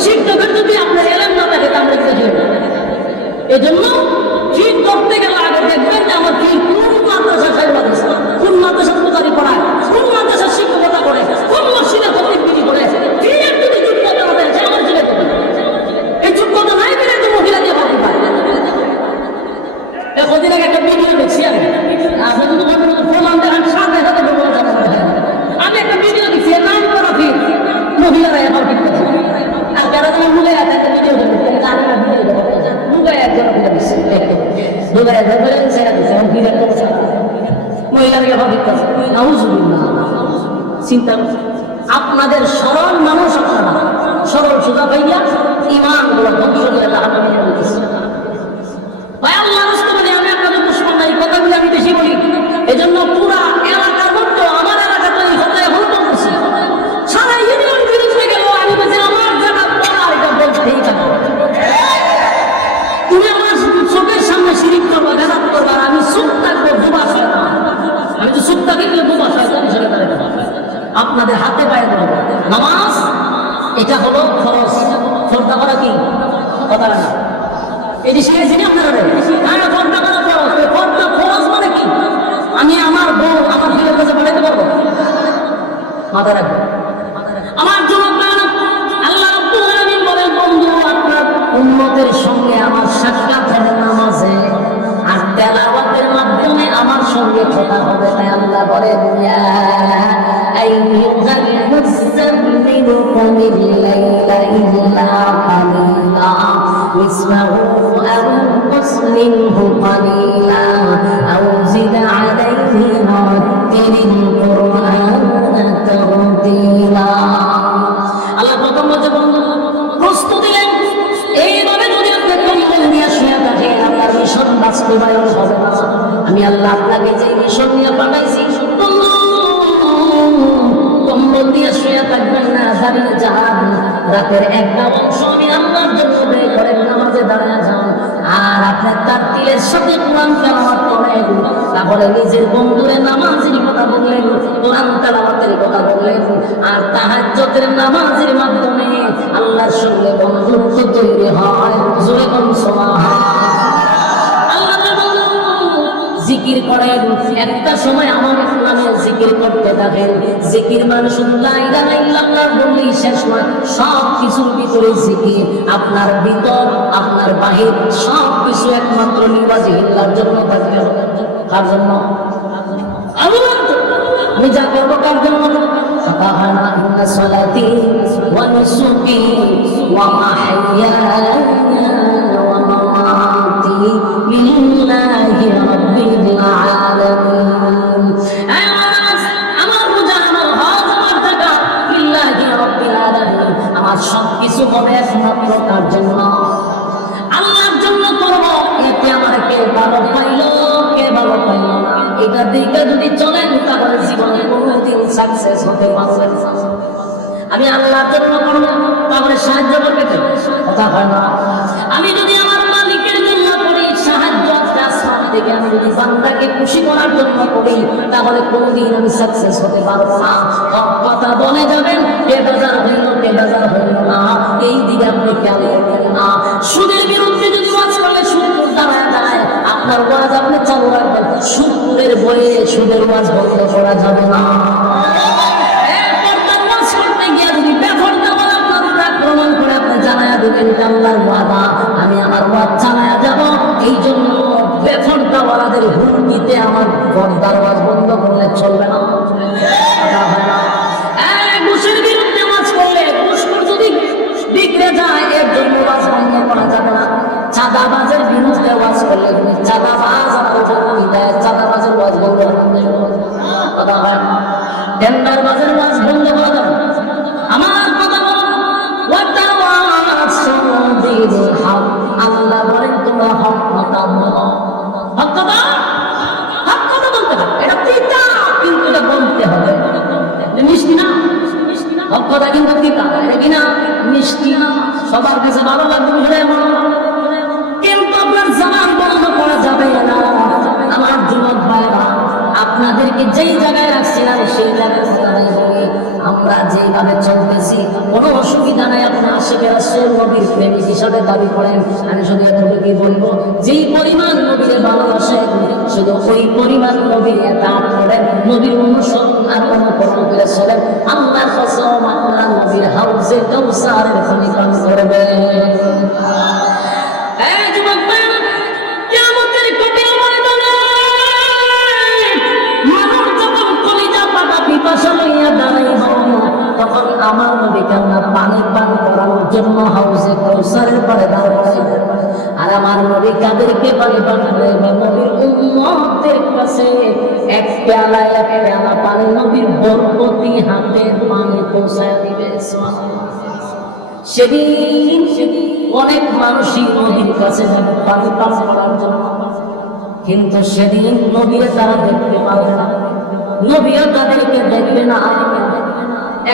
শিক্ষকের যদি আপনার এলেম না থাকে তাহলে কিছু হবে। এই জন্য পীর ধরতে গেলে আগে দেখবেন যে আমার পীর কোন মাদ্রাসা সাহেব আছে, কোন মাদ্রাসা পূজারি পড়ায়, কোন মাদ্রাসার শিক্ষকতা করে, কোন মসজিদে খতিবগিরি করে। পীরের যদি যোগ্যতা হবে সে আমার ছেলে দেবে। এই যোগ্যতা নাই পেলে তো মহিলা দিয়ে বাকি পায়। কদিন আগে একটা ভিডিও দেখছি আমি, আপনি যদি প্রমাণ দেন সাথে সাথে আমি একটা ভিডিও দেখছি, নাম করা পীর মহিলারা এখন ঠিক করছে। আর যারা যেন মুলে আছে একটা ভিডিও দেখছে, জানে না ভিডিও দেখছে মুগায় একজন ভিডিও দিচ্ছে, মুগায় একজন ছেড়ে দিচ্ছে, এখন ভিড়ের করছে মহিলারা এখন ঠিক করছে। নাউজুবিল্লাহ। চিন্তা আপনাদের সরল মানুষ, আপনারা সরল সোজা ভাইয়া ইমান গুলো ধ্বংস করে তারা নিয়ে বলতেছে। ভাই আল্লাহ রাসূল আমি আপনাদের দুশমন না, এই কথাগুলো আমি বেশি বলি। এই জন্য পুরা এলাকার মধ্যে আমার এলাকাতে এই কথা এখন বলতেছি, সারা ইউনিয়ন বিরুদ্ধে গেল আমি বলছি আমার জায়গা পড়া এটা বলতেই থাকো। তুমি আমার চোখের সামনে শিরিক করবো, বেদাত করবো, আর আমি চুপ থাকবো, বোবা শয়তান। আমি তো চুপ থাকি বোবা শয়তান হিসেবে দাঁড়িয়ে থাকবো। আপনাদের হাতে পায়ে দেবো নামাজ, এটা হলো ফরজ। ফরদা করা কি কথা না, এটি শিখেছি না আপনারা? হ্যাঁ, ফরদা করা ফরজ। ফরদা ফরজ মানে কি? আমি আমার বউ আমার ছেলের কাছে বাড়াইতে পারবো? মাথা রাখবো। আমার জবাব দেন। আল্লাহ রাব্বুল আলামিন বলেন, বন্ধু আপনার উম্মতের সঙ্গে আমার সাক্ষাৎ হবে নামাজে, আর তেলাওয়াতের মাধ্যমে আমার সঙ্গে কথা হবে না। আল্লাহ বলেন, ইয়া আইয়ুহাল মুযাম্মিলু কুমিল লাইলা ইল্লা কালিলা নিসফাহু আও ইনকুস মিনহু কালিলা আও জিদ আলাইহি ওয়ারাত্তিলিল কুরআনা তারতিলা। আল্লাহ প্রথম বলছে, বন্ধু প্রস্তুতি নেন। এইভাবে যদি আপনি কম্বল নিয়ে শুয়ে থাকেন আপনার মিশন বাস্তবায়ন হবে না। আমি আল্লাহ আপনাকে যে মিশন নিয়ে পাঠাইছি, কম্বল দিয়ে শুয়ে থাকবেন না, দাঁড়িয়ে যান। রাতের একটা অংশ আমি আল্লাহর জন্য ব্যয় করেন, নামাজে দাঁড়ায় যান। আর আপনার তার তিলের সাথে কোরআন তেলাওয়াত করেন। তাহলে নিজের বন্ধুরে নামাজের কথা বললেন, কোরআন তেলাওয়াতের কথা বললেন, আর তাহাজ্জুদের নামাজের মাধ্যমে আল্লাহর সঙ্গে বন্ধুত্ব তৈরি হয়। জোরে বলুন সুবহানাল্লাহ। জিকির করেন, একটা সময় আমার নামে জিকির করতে থাকেন। জিকির মানে শুধু লা ইলাহা ইল্লাল্লাহ বললেই শেষ নয়, সব কিছুর ভিতরে জিকির। আপনার ভিতর আপনার বাহির সব কিছু একমাত্র লিওয়াজিহিল্লাহর জন্য থাকবে। কার জন্য? আল্লাহর জন্য। আমি যা করবো কার জন্য? ফাতাহানা ইন্না সালাতি ওয়া নুসুকি ওয়া মাহইয়ায়া ওয়া মামাতি লিল্লাহি রাব্বিল আলামিন। আমার রোজা, আমার হজ, আমার যাকাত লিল্লাহি রাব্বিল আলামিন। আমার সবকিছু হবে একমাত্র তার জন্য, আল্লাহর জন্য করবো। এতে আমার কে ভালো পাইলো কে ভালো পাইলো না, এটা দিকে যদি চলেন তাহলে জীবনে কোনোদিন সাকসেস হতে পারবেন না। আমি আল্লাহর জন্য করবো, তাহলে সাহায্য করবে কে? কথা হয় না। আমি যদি আমার মালিকের জন্য করি, সাহায্য আসমান থেকে। আমি যদি বান্দাকে খুশি করার জন্য করি, তাহলে কোনোদিন আমি সাকসেস হতে পারবো না। কথা বলে যাবেন, কে বাজার হইল কে বাজার হইল না, এই দিকে আপনি খেয়াল করবেন না। সুদের বিরুদ্ধে যদি ওয়াজ করলে সুদ দাঁড়ায় দাঁড়ায়, আপনার ওয়াজ আপনি চালু রাখবেন। সুদের বইয়ে সুদের ওয়াজ বন্ধ করা যাবে না। আমি আমার ওয়াজ চালায়া যাব, এই জন্য বেফরদাওয়ালাদের হুমকিতে আমার ঘরদার ওয়াজ বন্ধ করলে চলবে না। ঘুষের বিরুদ্ধে ওয়াজ করলে, ঘুষখোর যদি বিগড়ে যায়, এর জন্য ওয়াজ বন্ধ করা যাবে না। চাঁদাবাজের বিরুদ্ধে ওয়াজ করলে, তুমি চাঁদাবাজ চাঁদাবাজের ওয়াজ বন্ধ কথা হয় না। টেন্ডারবাজের ওয়াজ বন্ধ করা যাবে। আমার কথা বলো, আল্লাহ বলেন তোমরা হক কথা বলো। হক কথা, হক কথা বলতে হবে। এটা তিতা, কিন্তু এটা বলতে হবে। মিষ্টি না, কথা কিন্তু তিতা, এটা কিনা মিষ্টি, সবার কাছে ভালো লাগবে কিন্তু আপনার জবান বন্ধ করা যাবে না। আমার যুবক ভাইরা, আপনাদেরকে যেই জায়গায় রাখছিলাম সেই জায়গায় আমরা যেভাবে চলতেছি কোনো অসুবিধা নাই। আপনার আশেখের রাসূল নবীর প্রেমিক হিসাবে দাবি করেন। আমি শুধু এতটুকুই বলবো, যেই পরিমাণ নবীরে ভালোবাসেন শুধু ওই পরিমাণ নবীর এতাত করেন, নবীর অনুসরণ আর অনুকরণ করে চলেন। আল্লাহর কসম, আপনার নবীর হাউজে কাউসারের পানি পান করবেন। তখন আমার নবীকে আমরা পানি পান করানোর জন্য হাউজে কাউসারের পাড়ে দাঁড়াই। আর আমার নবী কাদেরকে পানি পান করে? নবীর উম্মতের কাছে এক পেয়ালা পানি নবীর বরকতি হাতে পানি পৌঁছায় দিবে। সেদিন অনেক মানুষই নবীর কাছে যাবে পানি পান করার জন্য, কিন্তু সেদিন নবীরে তারা দেখতে পাবে না, নবীও তাদেরকে দেখবে না।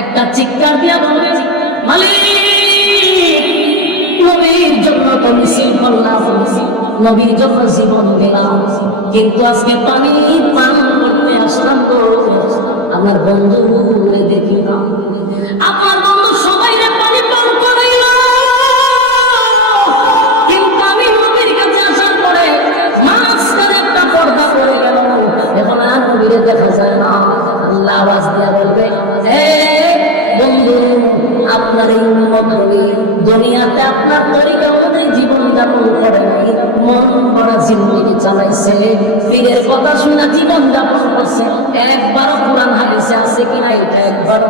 একটা চিৎকার দিয়া বলবে, মালিক নবীর জন্য তো মিছিল করলাম, নবীর জন্য জীবন দিলাম, কিন্তু আজকে পানি পান করতে আসলাম তো আমার বন্ধু দেখি না। আমার বন্ধু সবাই পানি পান করাইল, কিন্তু আমি নবীর কাছে আসার পরে মাঝখানে একটা পর্দা পড়ে গেল, এখন আর নবীরে দেখা যায় না। আল্লাহ আওয়াজ দিয়া বলবে, বন্ধু আপনার এই উম্মত দুনিয়াতে আপনার তরিকা অনুযায়ী জীবন যাপন করে নাই, মন ভরা জিন্দেগি চালাইছে, পীরের কথা শুনে জীবন যাপন করছে, একবারও কোরআন হাদিসে আছে কিনা এটা একবারও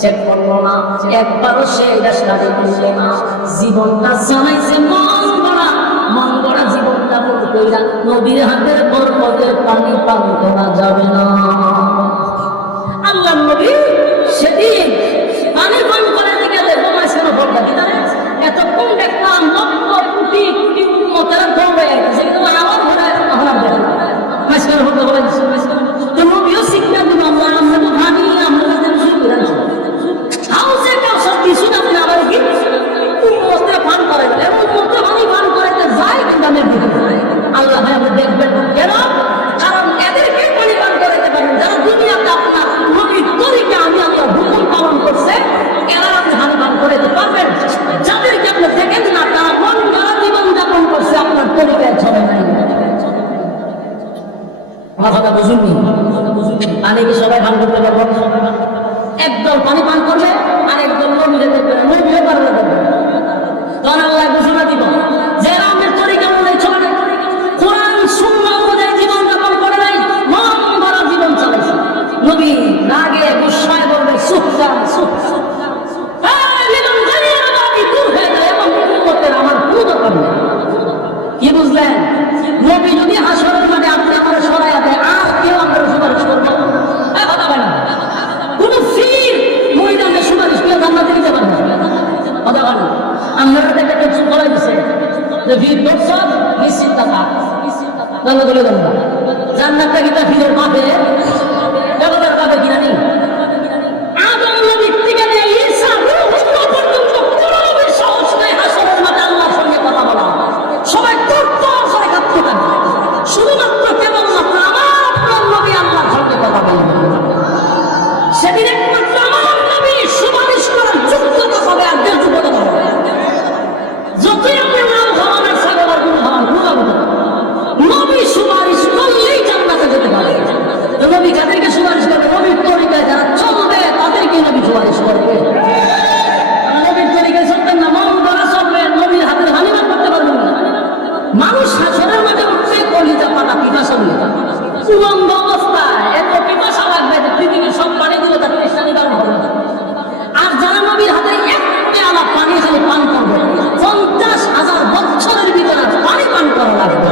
চেক করলো না, একবারও সে এটা স্টাডি করলো না। জীবনটা চালাইছে মন ভরা জীবন যাপন কইরা নবীর হাতের বরকতের পানি পান করা যাবে না। আল্লাহ নবী সেদিন পানি পান করে গেলে বোমাইছিল বলটা দিতে এতক্ষণ দেখলাম লক্ষ কোটি কোটি উম্মতেরা দৌড়ে গেছে, কিন্তু আমার ঘরে আমার দেখলাম মাইসকার হতে বলে তো নবীও শিক্ষা দিব। আমরা তো ভাবি আমরা শুরু করে আনছি হাউসে কেউ সব কিছু না আপনি আবার কি উম্মতরা পান করে গেলে উম্মতরা পানি পান করাইতে যায়, কিন্তু আমি আল্লাহ ভাই আমরা দেখবেন কেন? কারণ এদেরকে পানি পান করাইতে পারেন যারা দুনিয়াতে আপনার নবীর তরিকা আমি আল্লাহ হুকুম পালন করছে, এরা আপনি পানি পান করাইতে পারবেন। যাদেরকে আপনি দেখেন না তারা মন গড়া জীবন যাপন করছে, আপনার তরিকায় চলে নাই। আমার কথা বুঝুননি? পানি কি সবাই পান করতে পারবেন? একদল পানি পান করবে আর একদল নবীরে দেখবে, নবীও পারবে দেখবে। তখন আল্লাহ ঘোষণা দিব, যারা আমার তরিকা অনুযায়ী চলে, কোরআন সুন্নাহ অনুযায়ী জীবন যাপন করে নাই, মন ভরা জীবন চালাইছে, নবী রাগে গুসায় বলবে সুফা সুফা আমার কোনো দরকার নেই। কি বুঝলেন? নবী যদি হাসরের মাঠে আপনি আমার সরাইয়া দেয় আর কেউ আমরা সুপারিশ করবো কথা বলেন, কোন ফির মহিলাকে সুপারিশ করে জান্নাতে নিতে পারবে কথা বলেন। আমরা একটা কিছু করাই দিচ্ছে যে ভিড় করছ নিশ্চিত টাকা জান্নাত বলে দেন না, জান্নাতটা কিনা ফিরের পাবে জগতের পাবে কিনা নেই। আদম নবীর থেকে নিয়ে ঈসা রূহুল্লাহ পর্যন্ত কোনো নবীর সাহস নাই হাসরের মাঠে আল্লাহর সঙ্গে কথা বলা। সবাই তরতর করে কাঁপতে থাকে, শুধুমাত্র কেবলমাত্র আমার আপনার নবী আল্লাহর সঙ্গে কথা বলবেন। সেদিন একমাত্র আমার নবী সুপারিশ করার যোগ্যতা পাবে, আর কেউ যোগ্যতা পাবে না। যতই আপনি নাম খাওয়ানোর সাগর আর গুণ খাওয়ান নবী সুপারিশ করলেই জান্নাতে যেতে পারে। নবী যাদেরকে সুপারিশ করবে, নবীর তরিকায় যারা চলবে তাদেরকে নবী সুপারিশ করবে। নবীর তরিকায় চলবেন না, মন গড়া চলবেন, নবীর হাতের হানিমান করতে পারবেন না। মানুষ হাসরের মাঠে উঠছে কলিজা পাতা পিপাসা নিয়ে উলঙ্গ অবস্থায়, এত পিপাসা লাগবে যে পৃথিবীর সব পানি দিলে তার তৃষ্ণা নিবারণ হবে। আর যারা নবীর হাতে এক পেয়ালা পানি খালি পান করবে 50,000 বছরের ভিতরে পানি পান করা লাগবে।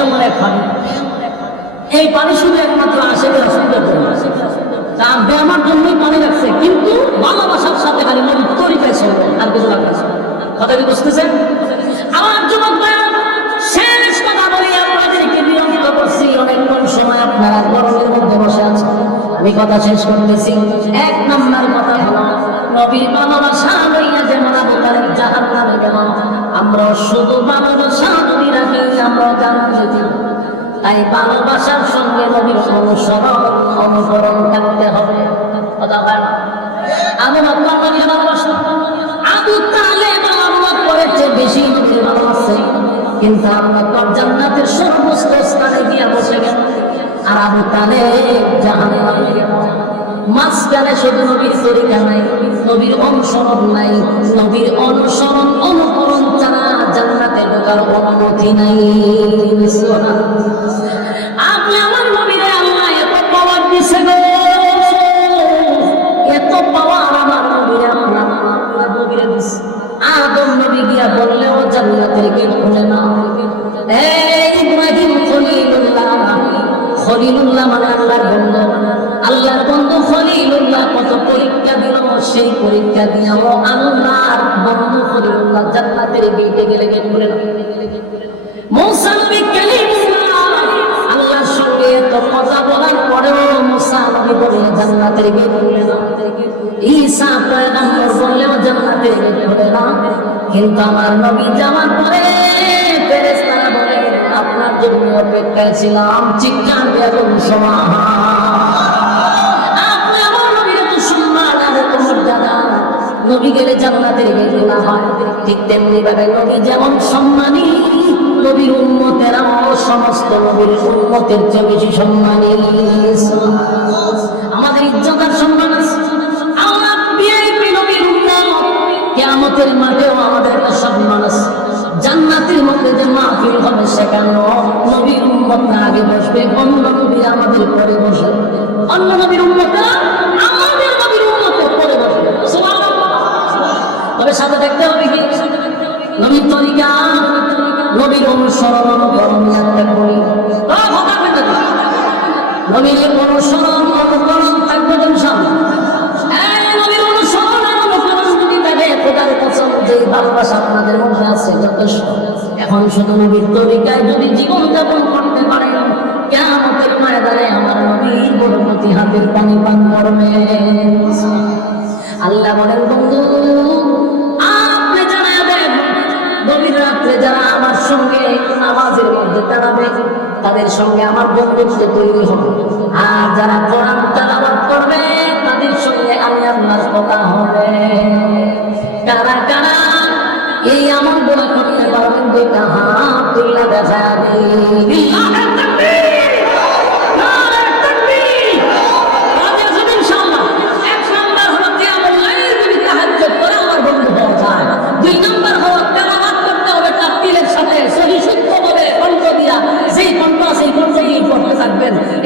এমন এক পানি, এই পানি শুধু একমাত্র আশেখ রাসূলের জন্য। তা আমার জন্যই পানি রাখছে, কিন্তু ভালোবাসার সাথে খালি নবীর তরিকায় চলবে, আর কিছু লাগবে। কথা কি বুঝতেছেন? আমার যুবক ভাইরা, শেষ কথা বলি, আপনাদেরকে বিরক্ত করছি অনেকক্ষণ সময়, আপনারা গরমের মধ্যে বসে আছেন। আমি আমি কথা শেষ করতেছি। এক নাম্বার কথা হলো নবীর ভালোবাসা লইয়া যেমন আবু তালেব জাহান্নামে গেল, আমরা শুধু ভালোবাসা যদি রাখি আমরা জান্নাতে যাব। তাই ভালোবাসার সঙ্গে নবীর অনুসরণ অনুকরণ থাকতে হবে। কথা বলেন। আবু বকর ভালোবাসা, আবু তালেব আল্লাহ করেছে বেশি নবীর ভালোবাসে, কিন্তু আবু বকর জান্নাতের সর্বোচ্চ স্থানে গিয়ে বসে গেল, আর আবু তালেব জাহান্নামে গেল। মাঝখানে শুধু নবীর তরিকা নাই, নবীর অনুসরণ নাই, নবীর অনুসরণ অনুকরণ ছাড়া জান্নাতে ঢোকার অনুমতি নাই। আপনি আমার নবীরে আল্লাহ এত পাওয়ার দিছে গো, এত পাওয়ার আমার নবীরে আপনার নবীরে দিছে। আদম নবী গিয়া বললেও জান্নাতের গেট খুলে না। এই ইব্রাহিম খলিলুল্লাহ, খলিলুল্লাহ মানে আল্লাহর বন্ধু, আল্লাহর বন্ধু খলিলুল্লাহ কত পরীক্ষা দিল, সেই পরীক্ষা দিয়েও আল্লাহর বন্ধু খলিলুল্লাহ জান্নাতের গেটে গেলে গেট খুলে না। মুসা নবী কালিমুল্লাহ আল্লাহর সঙ্গে এত কথা বলার পরেও মুসা নবী বলে জান্নাতের গেট খুলে না। ঈসা পয়গম্বর বললেও জান্নাতের গেট খুলে না। কিন্তু আমার নবী যাওয়ার পরে ফেরেশতারা বলে আপনার জন্য অপেক্ষায় ছিলাম, চিৎকার দিয়ে বলুন সুবহানাল্লাহ। আপনি আমার নবীর এত সম্মান আর এত মর্যাদা, নবী গেলে জান্নাতের গেট খোলা হয়, ঠিক তেমনি ভাবে নবী যেমন সম্মানী, নবীর উম্মতেরাও সমস্ত নবীর উম্মতের চেয়ে বেশি সম্মানী। আমাদের ইজ্জত আর সম্মান আছে। আমরা ভিআইপি নবীর উম্মত, কিয়ামতের মাঠেও আমাদের একটা সম্মান আছে। জান্নাতের মধ্যে যে মাহফিল হবে সেখানেও নবীর উম্মতরা আগে বসবে, অন্য নবীরা আমাদের পরে বসে, অন্য নবীর উম্মতরা আমাদের নবীর উম্মতের পরে বসবে। সুবহানাল্লাহ। তবে সাথে দেখতে হবে কি নবীর তরিকা, নবীর অনুসরণ অনুকরণ একটা করি, নবীর অনুসরণ অনুকরণ থাকবে ইনশাআল্লাহ। এই নবীর অনুসরণ অনুকরণ যদি থাকে, খোদার কসম যে ভালোবাসা আপনাদের মধ্যে আছে যথেষ্ট। এখন শুধু নবীর তরিকায় যদি জীবন যাপন করতে পারেন, কিয়ামতের ময়দানে আমার নবীর বরকতি হাতের পানি পান করবে। আল্লাহ বলেন বন্ধু আপনি জানাবেন নবীর রাত্রে যারা আমার সঙ্গে নামাজের মধ্যে দাঁড়াবে তাদের সঙ্গে আমার বন্ধুত্ব তৈরি হবে, আর যারা কোরআন তেলাওয়াত করবে তাদের সঙ্গে আমি আল্লাহর কথা হবে। কারা কারা এই আমল গুলো করতে পারবেন? দুইটা হাত তুলে দেখা দিন।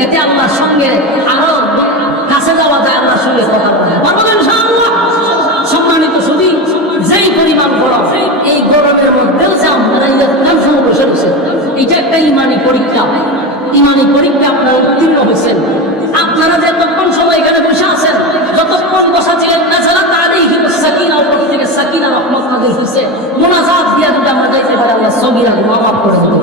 এতে আল্লাহর সঙ্গে আরো কাছে যাওয়া যায়, আল্লাহর সঙ্গে কথা বলতে ইনশাআল্লাহ। সম্মানিত শুধু যেই পরিমাণ গরম, এই গরমের মধ্যেও যে আপনারা ইসলাম সময় বসে রয়েছেন, এটা একটা ইমানি পরীক্ষা। ইমানি পরীক্ষা আপনারা উত্তীর্ণ হয়েছেন। আপনারা যে যতক্ষণ সময় এখানে বসে আছেন, যতক্ষণ বসা ছিলেন নাযালাত আলাইহিম সাকিনা, উপর থেকে সাকিনা রহমত নাযিল হয়েছে। মুনাজাত দিয়া যদি আমরা যাইতে পারি আল্লাহ সগীরা মাফ করে দেবেন।